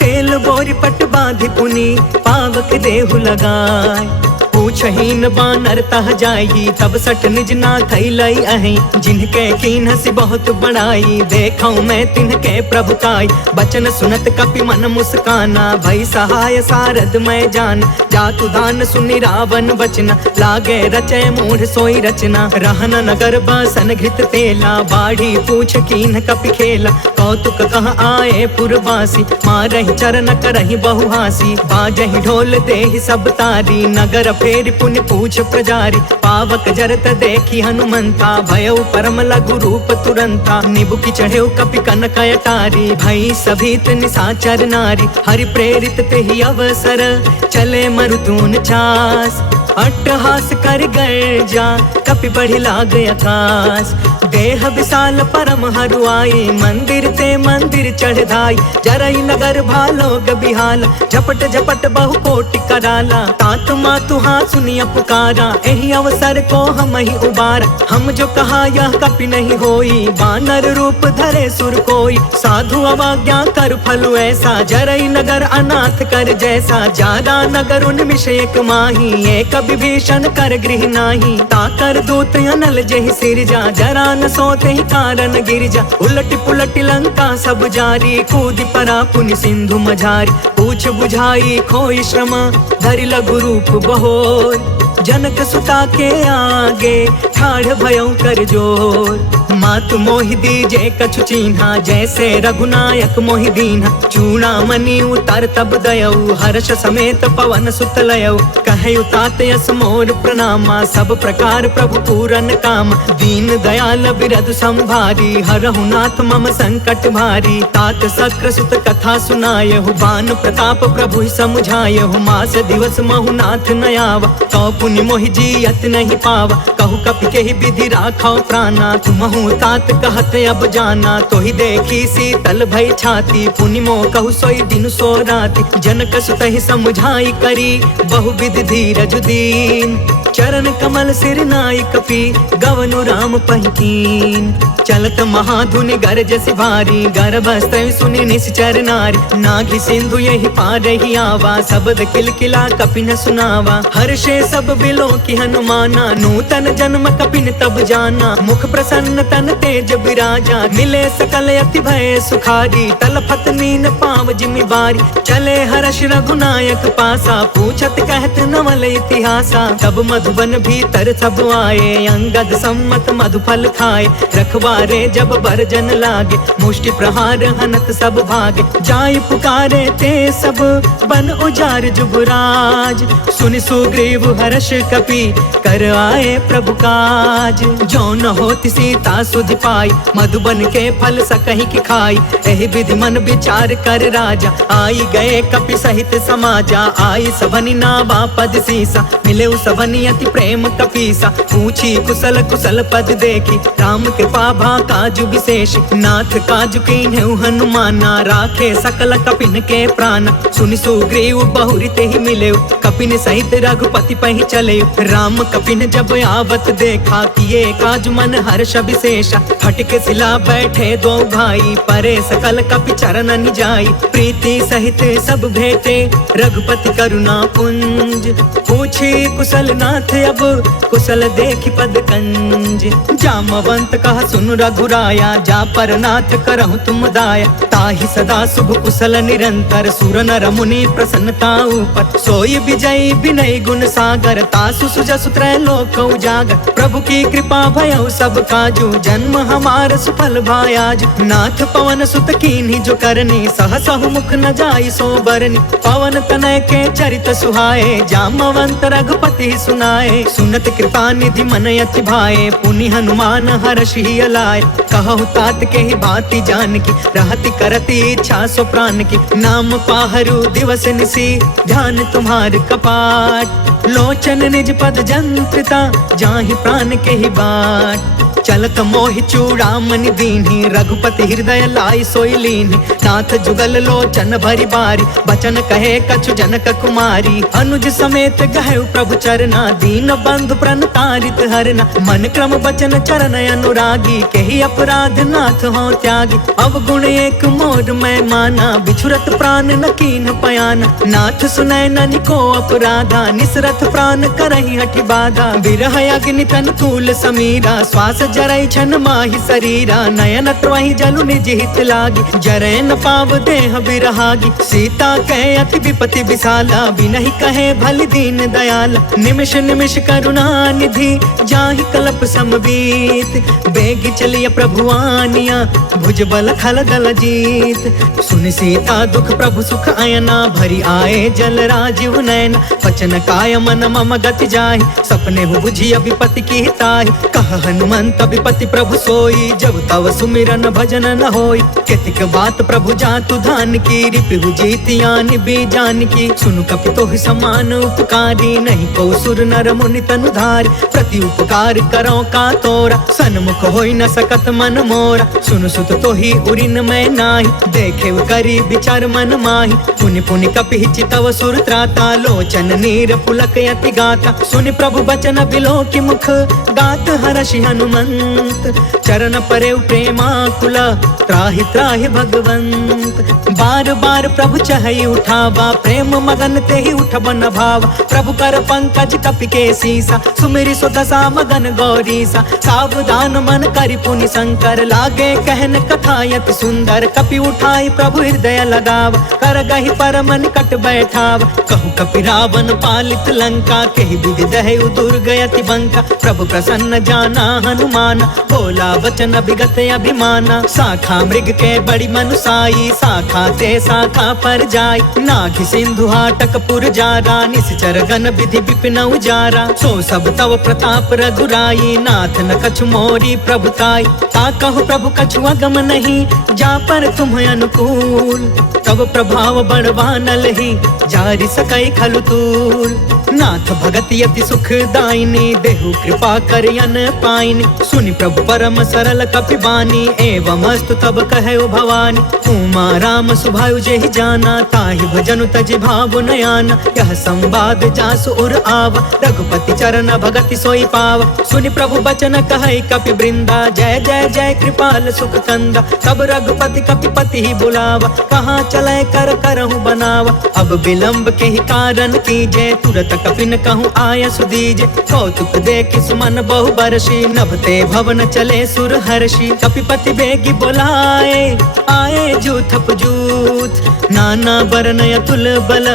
तेल बोरी पट बांधि पुनि, पावक देहु लगाय। पूछहीन बानर तह जाई, तब सठ निज नाथ लई अहि। जिनके कीन हसी बहुत बड़ाई, देखऊँ मैं तिनके प्रभुताई। बचन सुनत कपि मन मुस्काना, भई सहाय सारद मैं जान। जातु दान सुनि रावण बचना, लागे रचय मूढ़ सोई रचना। रहन नगर बासन घृत तेला, बाढ़ी पूछ कीन कपि खेला। कौतुक कह आए पुरवासी, मारहि चरण करहि बहुहासी। बाजहि ढोल देहि सब तारी, नगर फेरि पुण्य पूछ प्रजारी। पावक जरत देखी हनुमंता, भयउ परम लघु रूप तुरंता। निबुकि चढ़ेउ कपि कनक अटारी, भई सभीत निशाचर नारी। हरि प्रेरित तेहि अवसर, चले मरुतून चास। अट्टहास कर गर्जा, कपि बढ़ि लाग आकाश। देह विशाल परम हरुआई, मंदिर ते मंदिर चढ़ धाई। जरई नगर भालोग बिहाल, झपट झपट बहु कोटि कराला। तात मातु हाँ सुनिय पुकारा, एहि अवसर को हम ही उबारा। हम जो कहा यह कपि नहीं होई, बानर रूप धरे सुर कोई। साधु अवज्ञा कर फलु ऐसा, जरई नगर अनाथ कर जैसा। जादा नगर उन्मिष एक माही, एक विभीषण कर गृह नाही। ताकर दूत अनल जहि सिरजा, जरा न सोते ही कारण गिरजा। उलट पुलट लंका सब जारी, कूदि परा पुनि सिंधु मझारी। पूछ बुझाई खोई श्रम, धरि लघु रूप बहोर। जनक सुता के आगे, ठाढ़ भयउ कर जोर। मातु मोहि दीजे कछु चीन्हा, जैसे रघुनायक मोहि दीन्हा। चूड़ामणि उतर तब दयऊ, हर्ष समेत पवन सुत लयऊ। कहयु तात यस मोर प्रणामा, सब प्रकार प्रभु पूरन काम। दीन दयाल बिरधु संभारी, हरहु नाथ मम संकट भारी। तात सक्र सुत कथा सुनायहु, बान प्रताप प्रभु समुझायहु। मास दिवस महु नाथ न आवा, कौ पुनि मोहि जियत नहीं पावा। कहु कपि केहि विधि राखौ प्राणा, तुमहु हूँ तात कहत अब जाना, तो ही देखी शीतल भई छाती। पुनि मो कहु सोई दिन सो राति, जनक सुतहि समझाई करी बहुविध धीरज दीन। चरण कमल सिर नाई कपि गवनु राम पहिकीन। चलत महाधुनि गरजसि भारी, गर्भस्त्र सुनि निश्चर नारी। नाघि सिंधु यही पार ही आवा, शब्द किलकिला कपि न सुनावा। हर्षे सब बिलो की हनुमाना, नूतन जन्म कपिन तब जाना। मुख प्रसन्न तन तेज विराजा, मिले सकल अति भय सुखारी। तलफत नीन पाव जिमि बारी, चले हर्ष रघुनायक पासा। पूछत कहत नवल इतिहासा, तब मधुबन भीतर सब आए। अंगद सम्मत मधुफल खाए, रखवारे जब बरजन लागे। मुष्टि प्रहार हनत सब भागे, जाय पुकारे ते सब बन उजार जुबराज। सुनि सुग्रीव हर्ष कपि कर आए प्रभु काज। जो न होति सीता सुधि पाई, मधुबन के फल सकहि की खाई। एहि विधि मन विचार कर राजा, आई गए कपि सहित समाजा। आई सबनि नावा पद सीसा, मिले सबनि अति प्रेम कपीसा। पूछी कुशल कुशल पद देखी, राम कृपा भा काजु विशेष। नाथ काजु कीन्हु हनुमाना, राखे सकल कपिन के प्राण। सुनि सुग्रीव बहुरी तेहि मिले, कपिन सहित रघुपति पहि चले। राम कपिन जब आवत देखा, किए काज मन हर्ष विशेषा। फटके सिला बैठे दो भाई, परे सकल कपि चरण जाई। प्रीति सहित सब भेटे, रघुपति करुणा पुंज। पूछी कुशल नाथ अब, कुशल देखि पद कंज। जामवंत कहा सुन रघुराया, जा पर नाथ करहु तुम दाया। ताहि सदा शुभ कुशल निरंतर, सुर नर मुनि प्रसन्नता ऊपर। सोई विजयी विनय गुण सागर, तासु सुजसु त्रैलोक उजागर। प्रभु की कृपा भयउ सब काजू, जन्म हमार सुफल भायाज। नाथ पवन सुत कीन्ही जो करनी, सहसहु मुख न जाई सो बरनी। पवन तनय के चरित सुहाए, जामवंत रघुपति सुनाए। सुनत कृपा निधि मन अति भाए, पुनि हनुमान हर्षि अलाए। कहु तात के ही बाती जान की, रहति करती इच्छा सो प्राण की। नाम पाहरु दिवस निसी, ध्यान तुम्हार कपाट। लोचन निज पद जंत्रिता, जाहि प्राण के ही बाट। चलत मोहि चूड़ामणि दीन्ही, रघुपति हृदय लाई सोई लीन्ही। नाथ जुगल लोचन भरी बारी, बचन कहे कछु जनक कुमारी। अनुज समेत गहु प्रभु चरना, दीन बंधु प्रण तारित हरना। मन क्रम बचन चरण अनुरागी, केहि अपराध नाथ हो त्यागी। अवगुण एक मोर मैं माना, बिछुरत प्राण न कीन्ह पयाना। नाथ सुनय ननिको अपराधा, निसरथ प्राण करहि हठि बाधा। बिरह अग्नि तन तूल समीरा, श्वास जरई छन माहि शरीरा। नयन त्वहि जलु निज हित लागी, जरै न पाव देह बिरहागी। सीता कहे अति विपति विशाला, बिनहि कहे भल दीन दयाला। निमिष निमिष करुणा निधि, जाहि कल्प समबीत। बेगी चलिय प्रभु आनिया, भुज बल खल दल जीत। सुनि सीता दुख प्रभु सुख अयना, भरी आए जल राजीव नयना। वचन काय मन मम गति जाहि, सपने हु बुझी विपति की ताहि। कह हनुमंत विपति प्रभु सोई, जब तव सुमिरन भजन न होई। केतिक बात प्रभु जातु धान की, रिपु जीतियान बीजान की। सुनु कपि तोहि समान उपकारी, नहीं को सुर नर मुनि तनु धारी। प्रति उपकार करो का तोरा, सन्मुख होई न सकत मन मोरा। सुनु सुत तोहि उरिन मैं नाही, देखे करी विचार मन माही। पुनि पुनि कपि चितव सुर त्राता, लोचन नीर पुलक यति गाता। सुनि प्रभु बचन बिलो की मुख, गात हर्षि हनुमंत। चरण परे प्रेमाकुला, त्राहि त्राहि भगवंत। बार बार प्रभु चहई उठावा, प्रेम मगन तेहि उठबन भावा। प्रभु कर पंकज कपि के सीसा, सुमिरि सो दशा मगन गौरीसा। सावधान मन करि पुनि शंकर, लागे कहन कथा यति सुंदर। कपि उठाई प्रभु हृदय लगावा, कर गहि परम निकट बैठावा। कहु कपि रावण पालित लंका, केहि विधि दहु दुर्ग यति बंका। प्रभु प्रसन्न जाना हनुमाना, बोला वचन विगत अभिमाना। शाखा मृग के बड़ी मनुसाई, शाखा ते शाखा पर जाई। नाघि सिंधु हाटक पुर जारा, निश्चर गण विधि विपिन उजारा। सो सब तव प्रताप रघुराई, नाथ न कछु मोरी प्रभुताई। ता कहु प्रभु कछु अगम नहीं, जा पर तुम अनुकूल। तब प्रभाव बड़वानल ही, जारि सकै खलु तूल। नाथ भगत यति सुख दायिनी देहु कृपा करियन पाइनी सुनि प्रभु परम सरल कपि बानी एवं अस्तु तब कहे भवानी उमा राम सुभायु जेहि जाना ताहि भजनु तजि भाव नयाना यह संवाद जासु उर आवा रघुपति चरण भगति सोई पावा सुनि प्रभु बचन कहै कपि वृंदा जय जय जय कृपाल सुख कंदा तब रघुपति कपिपति ही बुलावा कहाँ चले कर करहु बनावा अब विलंब के ही कारण कीजे तुरत कपिन कहूँ आय सुदीजे कौतुक देखि सुमन बहु बरसी नभते भवन चले सुर हर्षि कपिपति बेगी बोलाए आए जूथप जूथ नाना बरन अतुल बल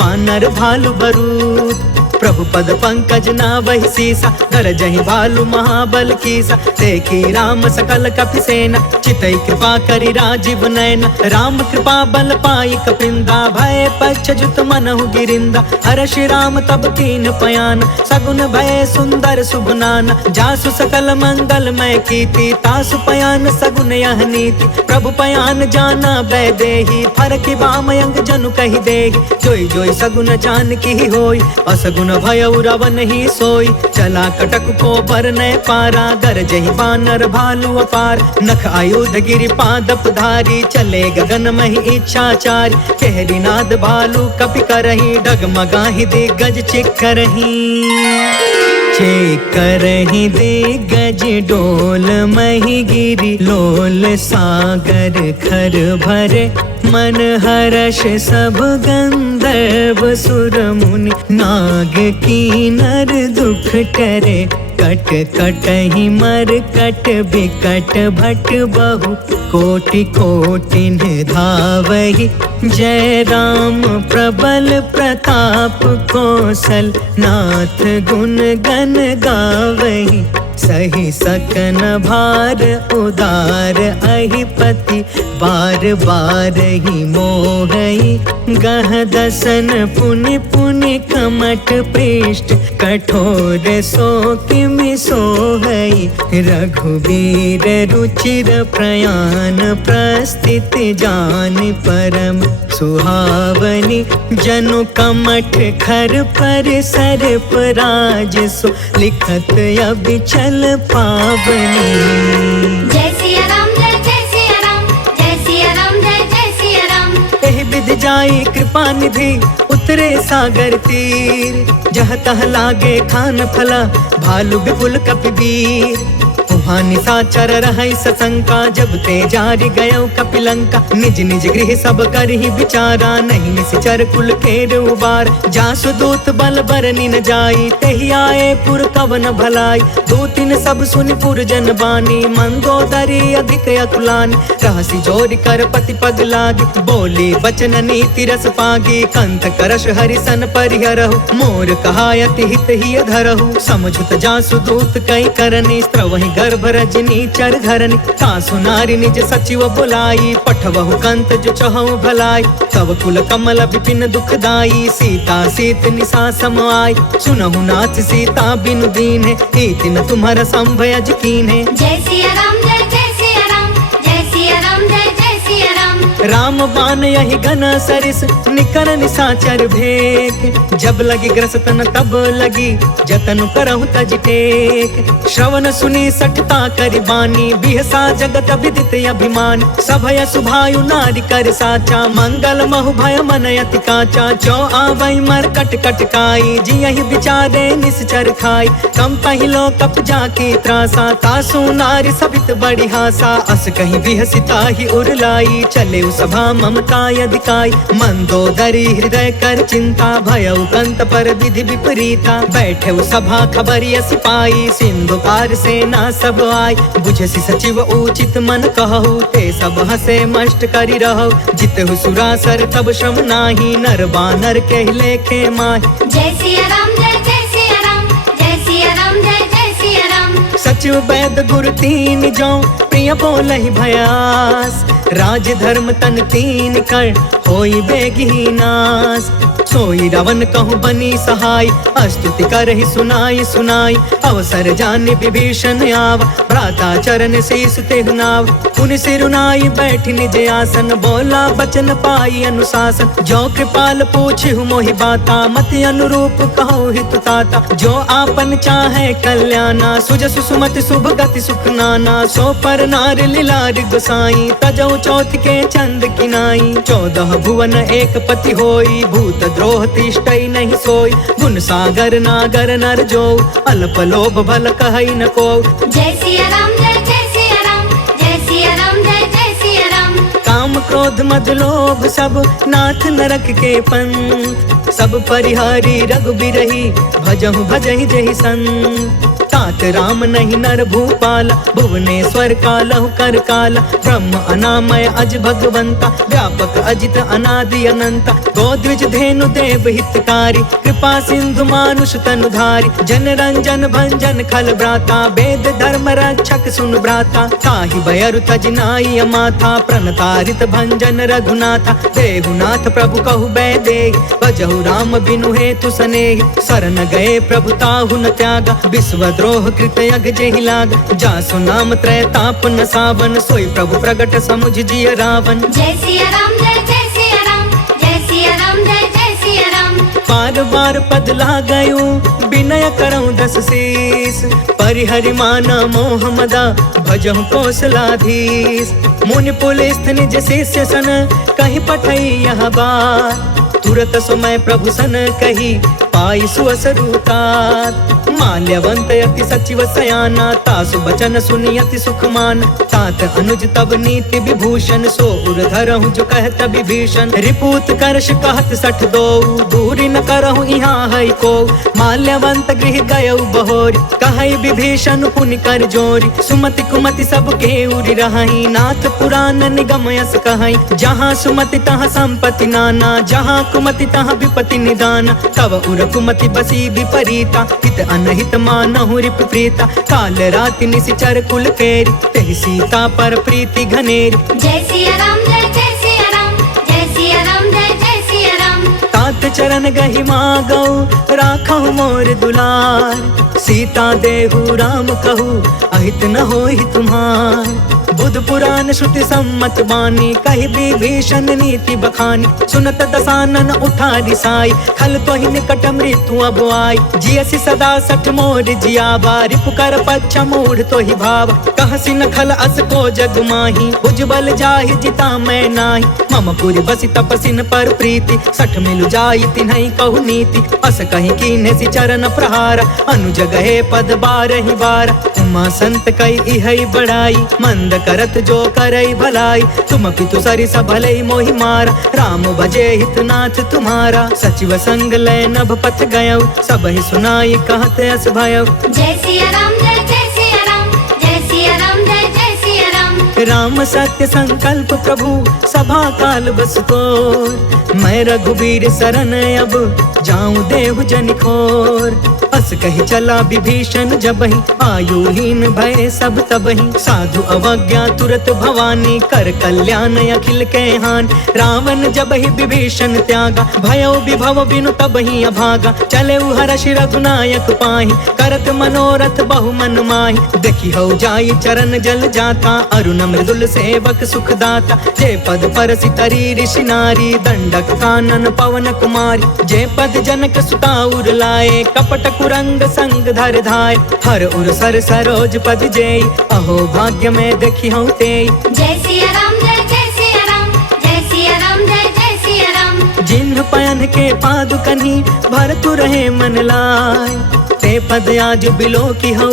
बानर भालु बरूद प्रभु पद पंकज नावहि सीसा गरजहि भालु महाबल कीसा देखी राम सकल कपि सेना चितई कृपा करि राजीव नयन राम कृपा बल पाई कपिंदा भय पक्ष जुत मनहु गिरिंदा हर्षि राम तब कीन पयान सगुन भय सुंदर शुभनान जासु सकल मंगल मय कीर्ति तासु पयान सगुन यह नीति प्रभु पयान जाना बै देहि फरकि बामयंग जनु कहि देहि जोई जोई सगुन जान की होई असगुन भय रावण ही सोई चला कटक को बरने पारा गरजहि बानर भालु अपार नख आयुध गिरि पादप धारी चले गगन महि इच्छाचारी कहरी नाद भालु कपि करही डगमगाहि दिग्गज चिक्करही करही दिग्गज डोल मही गिरी लोल सागर खर भरे मन हर्ष सब गंधर्व सुर मुनि नाग कीनर दुख टरे कट कटहि मर कट बिकट भट बहु कोटि कोटि धावहि जय राम प्रबल प्रताप कौशल नाथ गुण गण गावहि सही सकन भार उदार अहिपति बार बार ही मोहई गह दसन पुनि पुनि कमठ पृष्ठ कठोर सो किमि सोहई रघुवीर रुचिर प्रयाण प्रस्थित जान परम सुहावनी जनु कमठ खर पर सर्प राज सो लिखत अबिचल पावनी जय सिया राम जय सिया राम जय सिया राम जय सिया राम एहि विधि जाई कृपा निधि उतरे सागर तीर जह तह लागे खान फला भालु विपुल कपिवीर वहाँ निशाचर रहै सशंका जब ते जारि गयो कपिलंका निज निज गृह सब करहि विचारा नहीं निश्चर कुल केर उबार जासु दूत बल बरनि न जाई तेहि आए पुर कवन भलाई दो तीन सब सुनि पुर जन बानी मंदोदरी अधिक अतुलानी रहसी जोरि कर पति पग लागी बोली बचन नीति रस पागी कंठ करश हरिसन परिहरहु मोर कहायति हित ही धरहु समझुत जासु दूत कई करनी स्त्रवहि गर्भ रजनी चर घरनी तासु नारी निज सचिव बुलाई पठवहु कंत जो चहु भलाई तब कुल कमल विपिन दुखदाई सीता सीत निशा सम आई सुनहु नाथ सीता बिनु दीन है इतिन तुम्हारा संभयज कीन है जय सिया राम जय सिया राम जय सिया राम जय सिया राम राम बान यही घन सरिस निकर निशाचर भेक जब लगी ग्रसतन तब लगी जतन करहु तज टेक श्रवण सुनी सठता करि बानी बिहसा जगत विदित अभिमान सभय सुभायु नारी कर साचा मंगल महु भय मन अति काचा जो आवै मर कट कट काई जियहि विचारे निश्चर खाई कम पहिलो कप जाकी त्रासा तासु नारी सभित बड़ी हासा अस कहीं बिहसिता ही उरलाई चले सभा ममता अधिकाई मंदोदरी हृदय कर चिंता भयउ कंत पर विधि विपरीता बैठे सभा खबरिया सिपाही सिंधु पार सेना सब आई बुझसी सचिव उचित मन कहु ते सब हसे मष्ट करि रहु जितहु सुरासर तब श्रम नाही नर बानर के लेखे माही जय सिया राम जय सिया राम जय सिया राम जय सिया राम सचिव वैद गुरु तीन जो प्रिय बोलहि भयास राज धर्म तन तीन कर होई बेगी नास। सोई रावण कहूँ बनी सहाय, स्तुति करहि सुनाई सुनाई। अवसर जाने विभीषण आव, भ्राता चरण शीस तेहु नाव। पुनि सिरुनाई बैठ निज आसन, बोला बचन पाई अनुशासन। जो कृपाल पूछहु मोहि बाता, मति अनुरूप कहो हित ताता। जो आपन चाहे कल्याणा, सुजसु सुमति शुभ गति सुख नाना। सो पर नार लीलार गोसाई, तजौ चौथ के चंद किनाई। 14 भुवन एक पति होई, भूत द्रोह तिष्ठई नहीं सोई। गुण सागर नागर नर जो, अल्प लोभ भल कहई न को। जय सिया राम जय सिया राम, जय सिया राम जय सिया राम। काम क्रोध मद लोभ सब नाथ नरक के पंथ। सब परिहारी रघुबीरहि, भजहु भजहि जहि संत। तात राम नहीं नर भूपाल, भुवनेश्वर कालहु कर काल। ब्रह्म अनामय अज भगवंता, व्यापक अजित अनादि अनंता। गोद्विज धेनु देव हितकारी, कृपा सिंधु मानुष तनुधारी। जन रंजन भंजन खल भ्राता, वेद धर्म रक्षक सुन भ्राता। ताहि भयरु तज नाई अमाथा, प्रणतारित भंजन रघुनाथा। देहुनाथ प्रभु कहु बैदेहि, भजहु राम बिनु हेतु सनेहि। शरण गए प्रभु ताहु न त्यागा, विश्व द्रोह कृत यग जेहि लाग। जासु नाम त्रय ताप न सावन, सोई प्रभु प्रगट समुझ जिय रावण। जय सिया राम जय सिया राम, जय सिया राम जय सिया राम। बार बार पद लागयु, विनय करऊँ 10 शीस। परिहरि माना मोह मदा, भजहु कौशलाधीश। मुनि पुलिस्थ निज शिष्य सन, कहीं पठई यह बात। तुरत समय प्रभु सन कही, पाई सुअसरुतात। माल्यवंत अति सचिव सयाना, तासु बचन सुनि अति सुखमान। तात अनुज तब नीति विभूषण, सो उर धरहु जो कहत विभीषण। रिपूत करश कहत 62, दूरी न करहु यहाँ है को। माल्यवंत गृह गयउ बहोरी, कहई विभीषण पुनि कर जोरी। सुमति कुमति सब के उरि रहई, नाथ पुराण निगम यस कहई। जहाँ सुमति तहाँ संपत्ति नाना, जहाँ कुमति तहाँ विपत्ति निदान। तब उर कुमति बसी विपरीता, हित अनहित मानहु रिप प्रीता। काल राति निशिचर कुल केरी, तेहि सीता पर प्रीति घनेरी। जय सिया राम जय सिया राम, जय सिया राम जय सिया राम। तात चरण गहि मागौ, राखहु मोर दुलार। सीता देहु राम कहू, अहित न होहि तुम्हार। बुध पुराण श्रुति सम्मत बानी, कहि विभीषण नीति बखानी। सुनत दसानन उठा रिसाई, खल तोहि निकट मृत्यु अब आई। जियसि सदा सठ मोर जियावा, रिपु कर पच्छ मूढ़ तोहि भाव। कहसि न खल अस को जग माही, भुजबल जाहि जिता मैं नाही। मम पुरि बसि तपसिन पर प्रीति, सठ मिलु जाई तिन्हई कहु नीति। अस कहि कीन्हे चरण प्रहार, अनुज गहे पद बारहि बार। उमा संत कई इहै बड़ाई, मंद करत जो करई भलाई। तुम पितु सरिस भलई मोहि मारा, राम भजे हितनाथ तुम्हारा। सचिव संग लय नभ पथ गयौ, सबहि सुनाई कहत अस भयौ। जय सिया राम जय सिया राम, जय सिया राम जय सिया राम। राम सत्य संकल्प प्रभु, सभा काल बस तोर। मैं रघुबीर शरण अब, जाऊं देहु जन खोर। अस कहि चला विभीषण जबहि, आयुहीन भय सब तबहि। साधु अवज्ञा तुरत भवानी, कर कल्याण अखिल के हानि। रावण जबहि विभीषण त्यागा, भयो विभव बिनु तबहि अभागा। चले हर्षि रघुनायक पाहि, करत मनोरथ बहु मन माहि। देखि हो जाई चरण जल जाता, अरुण मृदुल सेवक सुखदाता। जे पद परसि तरी ऋषि नारी, दंडक कानन पवन कुमारी। जे पद जनक सुता उर लाए, कपट कुरंग संग धर धाय। हर उर सर सरोज पद जेई, अहो भाग्य में देखी हूँ तेई। जय सिया राम जय सिया राम, जय सिया राम जय सिया राम। जिन्ह पयन के पादुकन्हि, भरतु रहे मन लाय। ते पद आज बिलो की हऊ,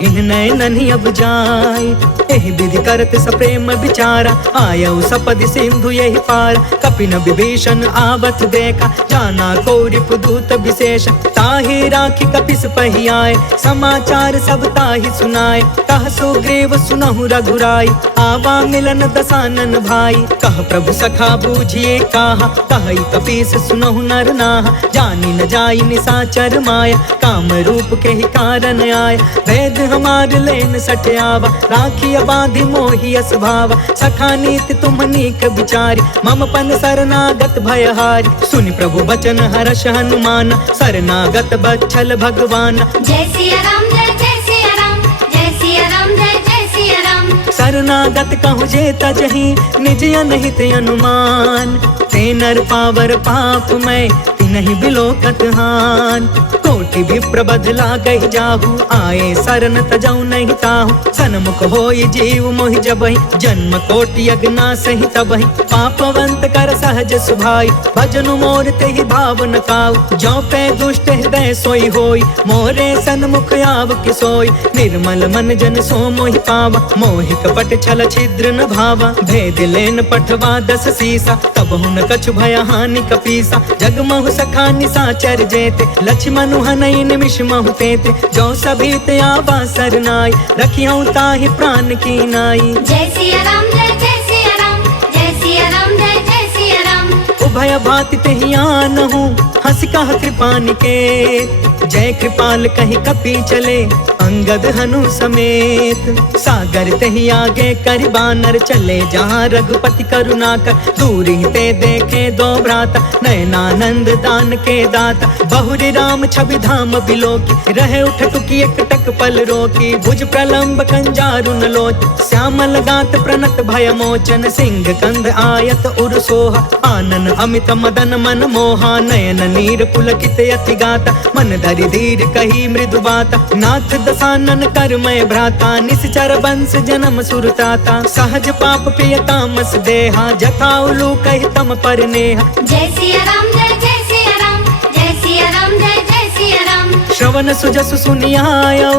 इन नैनहि अब जाय। एहि विधि करत सप्रेम विचारा, आयऊ सपदि सिंधु यही पार। कपिन विभीषण आवत देखा, जाना को रिपुदूत विशेष। ताहि राखी कपिस पहियाए, समाचार सब ताहि सुनाए। कह सुग्रीव सुनहु रघुराई, आवा मिलन दसानन भाई। कह प्रभु सखा बूझिए कहा, कहि कपीस सुनहु नर नाहा। जानी न जाई निशाचर माया, काम रूप के ही कारण आय। वेद हमार लेन सट आवा, राखिया बांधि मोहि अस भावा। सखा नीति तुम नीक विचारी, मम पन शरणागत भयहारी। सुनि प्रभु बचन हर्ष हनुमान, शरणागत बच्छल भगवान। जय सिया राम जय सिया राम, जय सिया राम जय सिया राम। शरणागत कहु जे तजहि, निज अनहित अनुमान। ते नर पावर पाप मैं, तिनहि बिलोकत हान। कोटि विप्र बदला गहि जाहु, आए शरण तजौ नहीं ताहु। सन्मुख होई जीव मोहि जबहि, जन्म कोटि अगना सहि तबहि। पापवंत कर सहज सुभाई, भजनु मोर तेहि भाव न काऊ। जो पे दुष्ट हृदय सोई होई, मोरे सन्मुख आव कि सोई। निर्मल मन जन सो मोहि पावा, मोहि कपट छल छिद्र न भावा। भेद लेन पठवा दस सीसा, तब हुन कछु भय हानि कपीसा। जगमहु सखा निशाचर जेते, लक्ष्मण हनई निमिष महु तेते। जो सभीत आवा सरनाई, रखियौ ताहि प्राण की नाई। जय सिया राम जय सिया राम, जय सिया राम जय सिया राम। उभय भाति तेहि आनहु, हंस कह कृपा निकेत। जय कृपाल कहि कपि चले, अंगद हनु समेत। सागर तेहि आगे करि बानर, चले जहाँ रघुपति करुणा कर। दूर ही ते देखे दो भ्राता, नयनानंद दान के दाता। बहुरी राम छवि धाम बिलोकी, रहे उठ टुकी एक टक पल रोकी। भुज प्रलंब कंजारुन लोच, श्यामल गात प्रणत भय मोचन। सिंह कंध आयत उर सोहा, आनन अमित मदन मन मोहा। नयन नीर पुलकित अति गाता, मन धरि धीर कही मृदु बाता। नाथ दसानन कर मैं भ्राता, निश्चर वंश जन्म सुरताता। सहज पाप प्रिय तामस देहा, जथा उलू कहि तम पर नेहा। जय सिया राम जय सिया राम, जय सिया राम जय सिया राम। श्रवण सुजसु सुनियायौ,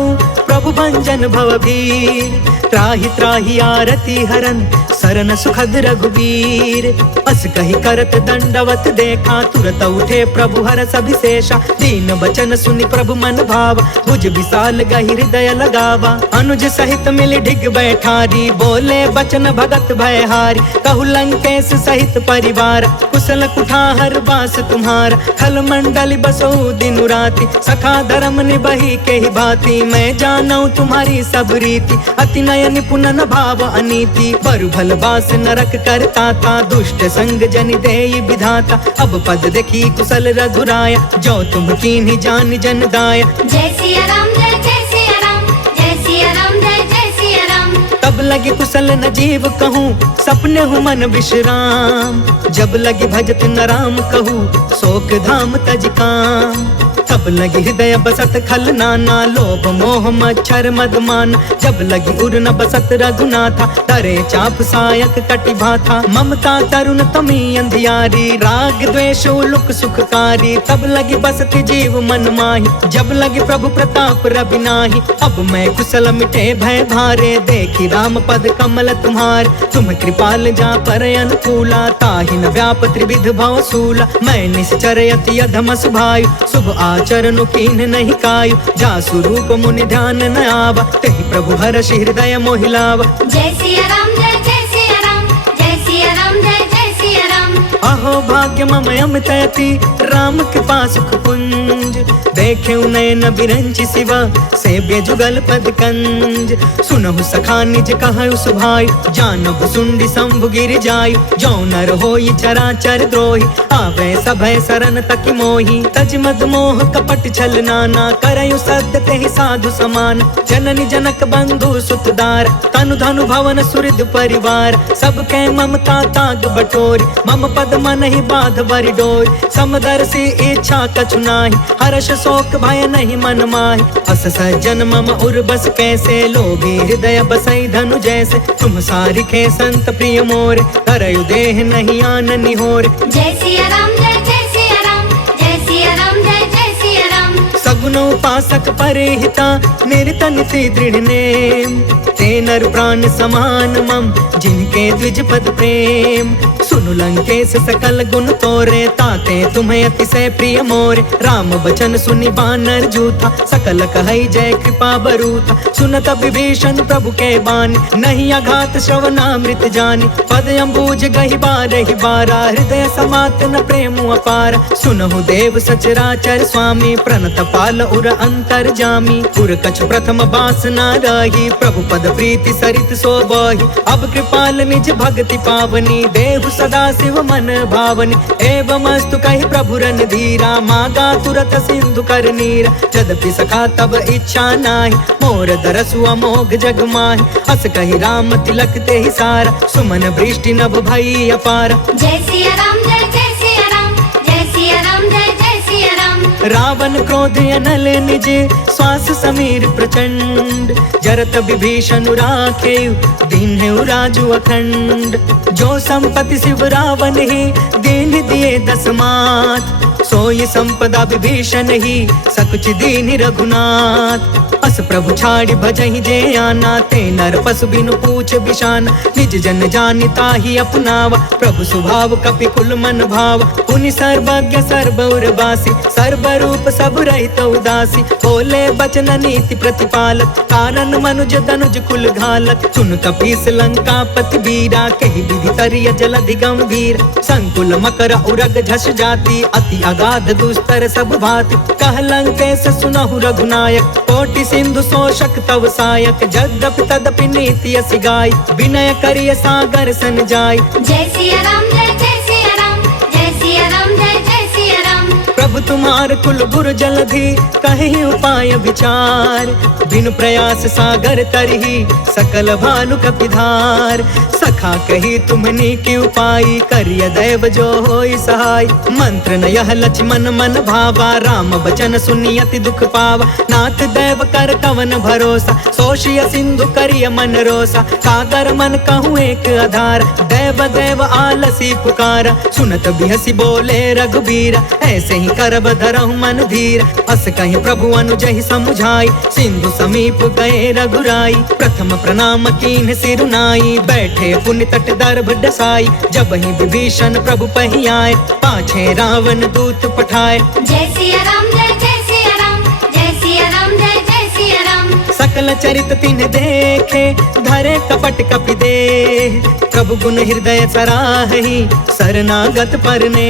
प्रभु भंजन भवभीर। त्राहि त्राहि आरती हरन, सरन सुखद रघुवीर। अस कहि करत दंडवत देखा, तुरत उठे प्रभु हरष अभिषेषा। दीन बचन सुनि प्रभु मन भावा, भुज विशाल गहि हृदय लगावा। अनुज सहित मिलि ढिग बैठारी, बोले बचन भगत भयहारी। कहु लंकेश सहित परिवार, कुशल कुठार बास तुम्हारा। खल मंडल बसो दिनु राति, सखा धर्म निबहि के ही भांति। मैं जानऊ तुम्हारी सब रीति, अति नय निपुण न भाव अनीति। बरु भल बास नरक करता था, दुष्ट संग जनि देई विधाता। अब पद देखी कुशल रघुराया, जो तुम कीन्ही जान जन दाया। जय सिया राम जय सिया राम, जय सिया राम जय सिया राम। तब लगी कुशल न जीव कहूँ, सपने हूँ मन विश्राम। जब लगी भजत न राम कहूँ, शोक धाम तज काम। तब लगी हृदय बसत खल नाना, लोभ मोह मच्छर मदमान। जब लगी उर न बसत रघुनाथा, डरे चाप सायक कटि भाथा। ममता तरुण तमी अंधियारी, राग द्वेष उलुक सुखकारी। तब लगी बसत जीव मन माही, जब लगी प्रभु प्रताप रवि नाही। अब मैं कुशल मिटे भय भारे, देखी राम पद कमल तुम्हार। तुम कृपाल जा पर अनुकूला, ताहि न व्याप त्रिविध भव सूला। मैं निश्चर अति अधम सुभायु, शुभ आचरण कीन नहीं कायु। जासु रूप मुनि ध्यान न आवा, तेहि प्रभु हर्ष हृदय मोहि लावा। जय सिया राम जय सिया राम, जय सिया राम जय सिया राम। अहो भाग्य मम अमित अति, राम कृपा सुख पुंज। देखे नयन बिरंचि शिवा, सेव्य जुगल पद कंज। सुनहु सखा निज कहु सुभाई, जानहु सुंडी शंभु गिर जायु। जो नर होई चराचर द्रोही, आवे सभय शरण तकि मोही। तज मद मोह कपट छल नाना, करयु सद्य तेहि साधु समान। जननी जनक बंधु सुतदार, तनु धनु भवन सुहृद परिवार। सबके ममता ताग बटोरी, मम पद मन ही बाध बरि डोरी। समदर्शी इच्छा कछु नाही, हर्ष शोक भय नहीं मन माहि। अस सज्जन मम उर बस कैसे, लोभी हृदय बसई धनु जैसे। तुम सारिखे संत प्रिय मोरे, करयु देह नहीं आन निहोरे। जय सिया राम जय सिया राम, जय सिया राम जय सिया राम। सगुन उपासक परे हिता, निरत निति दृढ़ नेम। ते नर प्राण समान मम जिनके द्विज पद प्रेम। सुनु लंकेश सकल गुण तोरे ताते तुम्हें अतिशय प्रिय मोरे। राम बचन सुनि बानर जूथा सकल कहई जय कृपा बरूथा। सुनत विभीषण प्रभु के बानी नहीं अघात श्रवणामृत जानी। पद अम्बुज गहि बारहि बारा हृदय समात न प्रेम अपार। सुनहु देव सचराचर स्वामी प्रणत पाल उर अंतर जामी। उर कछु प्रथम बासना रही प्रभु पद प्रीति सरित सोबहि। अब कृपाल निज भक्ति पावनी देहु सदा शिव मन भावनी। एवं अस्तु कहि प्रभु रन धीरा मागा तुरत सिंधु कर नीरा। यद्यपि सखा तब इच्छा नाही मोर दरसु अमोघ जग माहि। अस कहि राम तिलक ते ही सारा सुमन वृष्टि नभ भई अपार। जय सिया राम जय जय सिया राम जय सिया राम जय जय सिया राम। रावण क्रोध अनल निज श्वास समीर प्रचंड। जरत विभीषण राखे दीन्हु राजु अखंड। जो संपत्ति शिव रावण ही दीन दिए दस मात। सोई संपदा विभीषण ही सकुच दीन रघुनाथ। अस प्रभु छाड़ी भजहि जे आना ते नर पशु बिनु पूछ बिशान। निज जन जानि ताहि अपनावा प्रभु स्वभाव कपि कुल मन भाव। पुनि सर्वज्ञ सर्वउर बासी सर्व रूप सब रहित उदासी। बोले बचन नीति प्रतिपालक कारण मनुज तनुज कुल घालक। सुन कपीस लंका पति वीरा कहि विधि तरिय जलधि गंभीर। संकुल मकर उरग झस जाति अति अगाध दुस्तर सब भाति। कह लंकेश सुनहु रघुनायक कोटि सिंधु शोषक तव सायक। यद्यपि तदपि नीति असि गाय विनय करिय सागर सन जाय। जय सिया राम जय जय सिया राम जय सिया राम जय जय सिया राम। प्रभु तुम्हार कुल गुर जलधि कहि उपाय विचार। बिनु प्रयास सागर तरही सकल भालु कपिधार। सखा कही तुमनी की उपाय करिय दैव जो होई सहाय। मंत्र न यह लक्ष्मण मन भावा राम बचन सुनि अति दुख पावा। नाथ दैव कर कवन भरोसा सोशिय सिंधु करिय मन रोसा। कागर मन कहूँ एक आधार दैव दैव आलसी पुकारा। सुनत बिहसी बोले रघुबीर ऐसे ही करब धरहु मन धीर। अस कहि प्रभु अनुजहि समुझाई सिंधु समीप गए रघुराई। प्रथम प्रणाम कीन्ह सिरुनाई बैठे पुण्य तट दर्भ डसाई। जब ही विभीषण प्रभु पहि आए पाछे रावण दूत पठाए। जय सिया राम जय जय सिया राम जय सिया राम जय जय सिया राम। सकल चरित तिन्ह देखे धरे कपट कपि देह। प्रभु गुण हृदय सराहि शरणागत परने।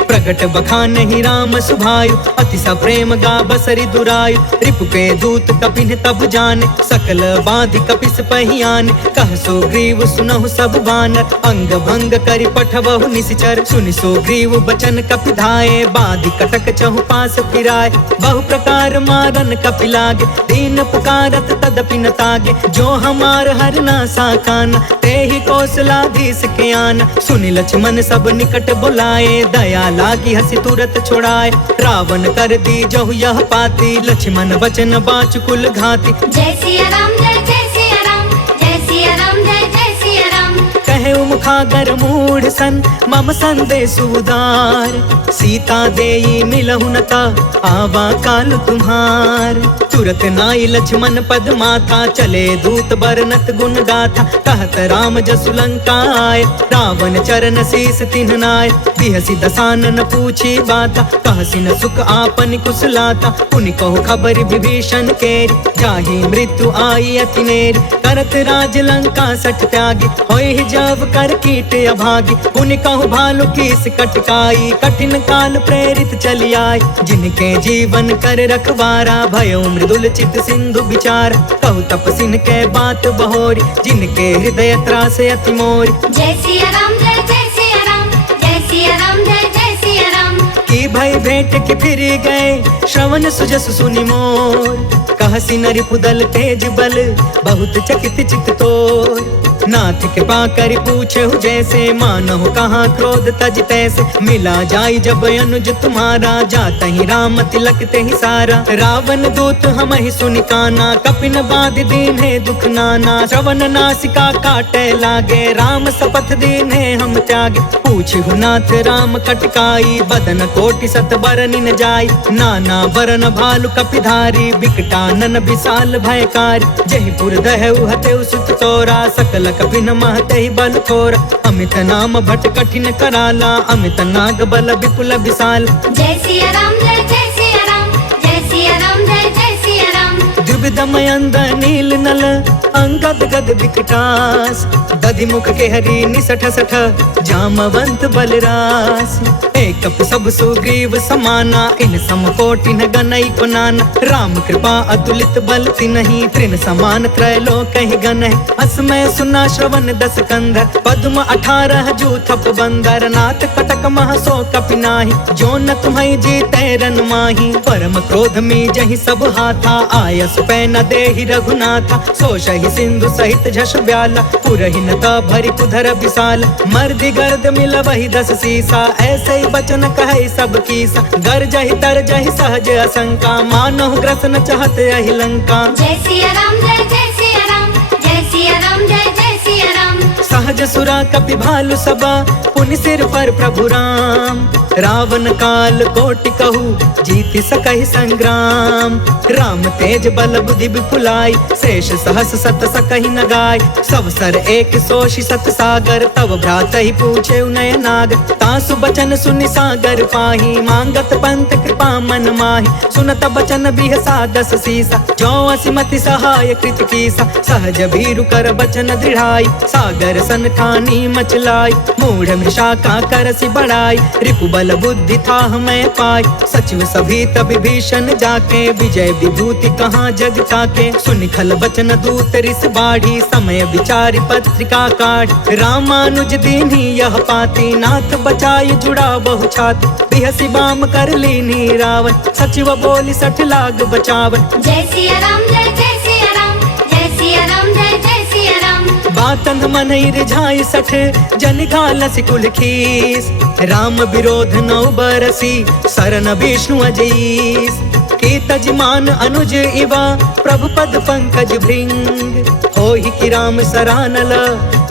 प्रगट बखानहि राम सुभायु अति सप्रेम गा बसरि दुरायु। रिपु के दूत कपिन तब जाने सकल बाधि कपिस पहियान। कह सुग्रीव सुनहु सब बानर अंग भंग करि पठबहु निश्चर। सुनि सुग्रीव बचन कपि धाये बाधि कटक चहु पास फिराए। बहु प्रकार मारन कपि लागे दीन पुकारत तदपि न तागे। जो हमार हरना साकाना ते ही कौशलाधीश के आना। सुनि लक्ष्मण सब निकट बुलाए दया लागी हसी तुरत छोड़ाए। रावण कर दी जहु यह पाती लक्ष्मण वचन बाच कुल घाती। जय सिया राम जय जय सिया राम जय सिया राम जय जय सिया राम। कहे मुखागर मूढ़ सन मम संदेश उदार। सीता देई मिलहु नता आवा काल तुम्हार। तुरत नाई लक्ष्मण पद माथा चले दूत बरनत गुण गाथा। कहत राम जसु लंका आए रावण चरण शीस तिन्ह नाय। बिहसी दसानन पूछी बाता कहसी न सुख आपन कुशलाता। पुनि कहु खबर विभीषण केरी जाहि मृत्यु आई अति नेरी। करत राज लंका सठ त्यागी होई जब कर कीट अभागी। पुनि कहु भालु कीस कटकाई कठिन काल प्रेरित चली आई। जिनके जीवन कर रखवारा भयो मृदुल चित सिंधु विचार। कहु तपसिन के बात बहोरी जिनके हृदय त्रास अति मोरी। जय सिया राम जय जय सिया राम जय सिया राम जय जय सिया राम। की भई भेंट के फिर गए श्रवण सुजस सुनि मोर। कहसी नरि पुदल तेज बल बहुत चकित चित तोर। नाथ कृपा करि पूछहु जैसे मानहु कहाँ क्रोध तज तैसे। मिला जाई जब अनुज तुम्हारा जातहि राम तिलक तेहि सारा। रावण दूत हमहि सुनि काना कपिन बाध दीन्हे दुख नाना। श्रवण नासिका काटे लागे राम शपथ दीन्हे हम त्यागे। पूछहु नाथ राम कटकाई बदन कोटि सत बरनि न जाय। नाना बरन भालु कपिधारी बिकटानन विशाल भयकारी। जयपुर दहु हतेउ सुत तोरा सकल कपिन महते बल थोरा। अमित नाम भट कठिन कराला अमित नाग बल विपुल विशाल। जय सिया राम जय सिया राम जय सिया राम जय सिया राम। द्विविधमयंद नील नल अंगद गद विकटास। दधिमुख के हरि निसठ सठ जामवंत बलरास। एक सब सुग्रीव समाना इन समकोटि न गनई पुनान। राम कृपा अतुलित बल तिन्हि तृण समान त्रैलोक ही गनहि। असमय सुना श्रवण दस कंधर पद्म 18 जूथप बंदर। नाथ कटक मह सो कपि नाही जो न तुम्हि जीतै रन माही। परम क्रोध में जहि सब हाथा आयस पै न देहि रघुनाथा। सोषहि सिंधु सहित झस ब्याला पुरहि न भरि कुधर विशाल। मर्दि गर्द मिलबहि 10 सीसा ऐसे ही बचन कहे सब कीसा। गरजहि तरजहि सहज असंका मानहु ग्रसन चाहत यहि लंका। जय सिया राम जय सिया राम जय सिया राम जय सिया राम। सहज सुरा कपि भालु सबा पुनि सिर पर प्रभु राम। रावण काल कोटि कहू जीति सकहि संग्राम। राम तेज बल बुद्धि विपुलाई शेष सहस सत सकहि न गाय। सब सर एक सोषि सत सागर तब भ्रातहि पूछे नय नाग। तासु बचन सुनि सागर पाही मांगत पंत कृपा मन माही। सुनत बचन बिहसा 10 सीसा जो असिमति सहाय कृत कीसा। सहज भीरु कर बचन दृढ़ाई सागर सन ठानी मचलाई। मूढ़ मृषा का करसि बढ़ाई रिपु बल बुद्धि था मैं पाई। सचिव सभी तब भीषण जाके विजय विभूति कहाँ जग ताके। सुनि खल बचन दूत रिस बाढ़ी समय विचारि पत्रिका काढ़। रामानुज दीन्ही यह पाती नाथ बचाई जुड़ा बहु छाती। बिहसी बाम कर लीनी रावण सचिव बोली 60 लाग बचावन। जय सिया राम जय सिया राम जय सिया राम जय सिया राम। बातंध मनहि रिझाई 60 जन घालसि कुल खीस। राम विरोध 9 बरसी सरन विष्णु अजीस। की तजमान अनुज इवा प्रभु पद पंकज भृंग। होहि कि राम सरानल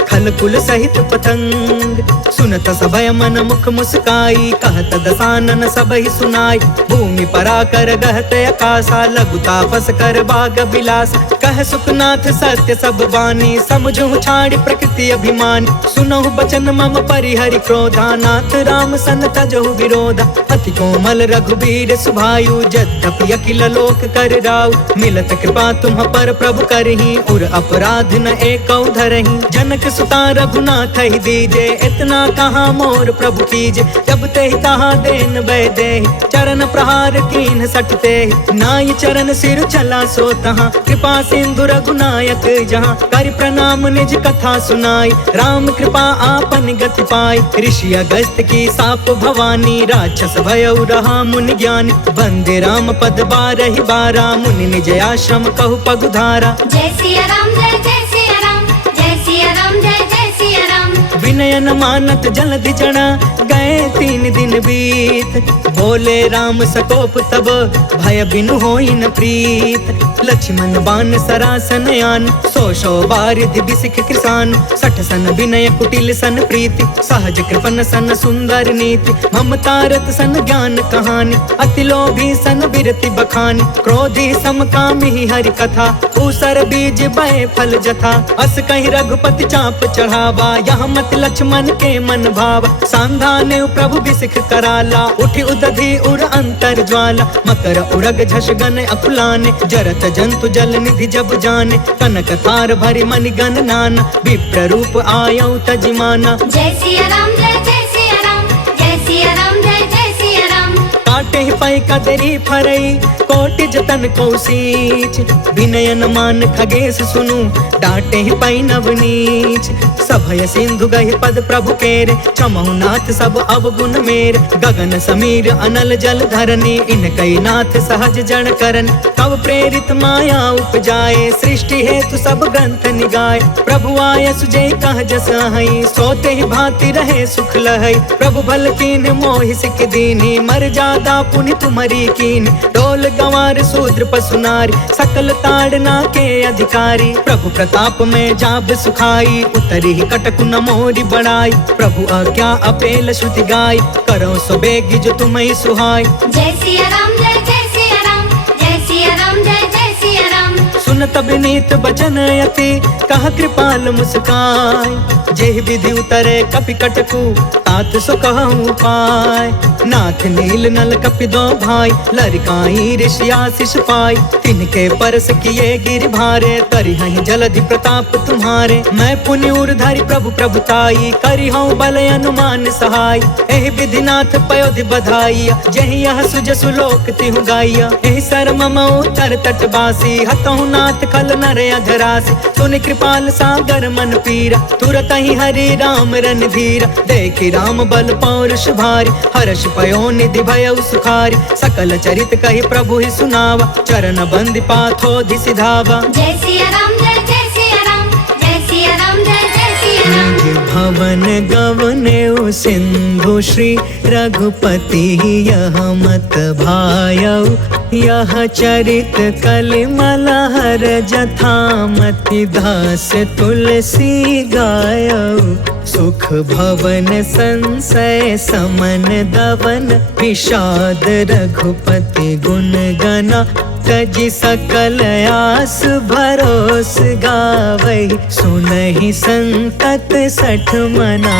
खल कुल सहित पतंग। सुनत सभय मन मुख मुस्काई कहत दसानन सबहि सुनाई। भूमि पराकर गहत आकाशा लघु तापस कर बाग बिलास। कह सुखनाथ सत्य सब बानी समझु छाड़ प्रकृति अभिमान। सुनहु बचन मम परिहरि क्रोधा नाथ राम सन तजहु विरोधा। अति कोमल रघुबीर सुभायु यद्यपि अखिल लोक कर राउ। मिलत कृपा तुम पर प्रभु करही उर अपराध न एकौ धरही। जनक सुता रघुनाथ ही दीजे इतना कहाँ मोर प्रभु कीजे। जब ते तहाँ देन वै दे चरण प्रहार कीन सटते। नाई चरण सिर चला सो तहाँ कृपा सिंधु रघुनायक जहाँ। कर प्रणाम निज कथा सुनाई राम कृपा आपन गति पाई। ऋषि अगस्त की साप भवानी राक्षस भयउ रहा मुनि ज्ञानी। वंदे राम पद 12 बारा मुनि निज आश्रम कहु पगुधारा। जय सिया राम जय सिया राम जय सिया राम जय सिया राम। विनय न मानत जलधि चढ़ा गए 3 दिन बीत। बोले राम सकोप तब भय बिनु होई न प्रीत। लक्ष्मण बान सरासन आन 100 बारिधि बिसिख कृसान। 60 सन विनय कुटिल सन प्रीति सहज कृपन सन सुंदर नीति। ममता रत सन ज्ञान कहानी अति लोभी सन बिरति बखानी। क्रोधी समकामी हरि कथा ऊसर बीज बय फल जथा। अस कहीं रघुपति चाप चढ़ावा यहाँ मत लक्ष्मण के मन भावा। सांधाने प्रभु बिसिख कराला उठि उदधि उर अंतर ज्वाला। मकर उरग झस गन अकुलाने जरत जंतु जल निधि जब जाने। कनक थार भरि मनि गण नाना विप्र रूप आयौ तजिमाना। जय सिया राम जय सिया राम जय सिया राम जय सिया राम। काटे ही पाई कदरी फरई कोटि जतन कौशीच। विनय न मान खगेश सुनु डांटे ही पाई नवनीच। सभय सिंधु गहि पद प्रभु केरे चमहु नाथ सब अवगुण मेर। गगन समीर अनल जल धरनी इनकई नाथ सहज जन करन। कब प्रेरित माया उपजाए सृष्टि हेतु सब ग्रंथ निगाए। प्रभु आय सुजय कह जस हई सोते ही भांति रहे सुख लहई। प्रभु भल कीन मोहि सिख दीनी मर्यादा सेवा पुनि तुम्हारी कीन। डोल गंवार शूद्र पशु नारी सकल ताड़ना के अधिकारी। प्रभु प्रताप में जाब सुखाई उतरी ही कटकु न मोरी बढ़ाई। प्रभु आज्ञा अपेल श्रुति गाय करो सो बेगी जो तुम्हें सुहाय। जय सिया राम जय जय सिया राम जय सिया राम जय जय सिया राम। सुनत विनीत बचन अति कह कृपाल मुस्काय। जेहि विधि उतरे कपि कटकु तात सो कहूँ पाय। नाथ नील नल कपि दो भाई लरिकाई ऋषि आशीष पाई। तिनके परस किए गिर भारे तरिहहि जलधि प्रताप तुम्हारे। मैं पुनि उर्धरि प्रभु प्रभुताई करिहउँ बल अनुमान सहाय। एहि विधि नाथ पयोधि बधाई जहि यह सुजसु लोक तिहु गाइया। एहि सर मम उतर तटवासी हतहु नाथ खल नर अधरासी। सुनि कृपाल सागर मन पीरा तुरत ही हरि राम रणधीरा। देखि राम बल पौरुष भारी हर्ष पयो निधि भयउ सुखारी। सकल चरित कहि प्रभु ही सुनावा चरण बंदी पाथोधि सिधावा। जय सिया राम जय जय सिया राम जय सिया राम जय जय सिया राम। निज भवन गवनेउ सिंधु श्री रघुपति यह मत भायउ। यह चरित कलिमल हर जथामति दास तुलसी गायउ। सुख भवन संशय समन दवन विषाद रघुपति गुण गना। तजि सकल आस भरोस गावै सुनहि संतत सठ मना।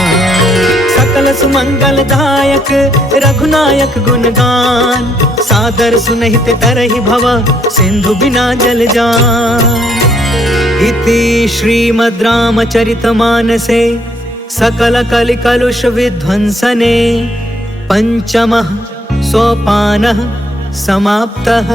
सकल सुमंगल दायक रघुनायक गुणगान। सादर सुनहित तरहि भव सिंधु बिना जल जान। इति श्रीमद् रामचरितमानसे सकल कलि कलुष विध्वंसने पंचमः सोपानः समाप्तः।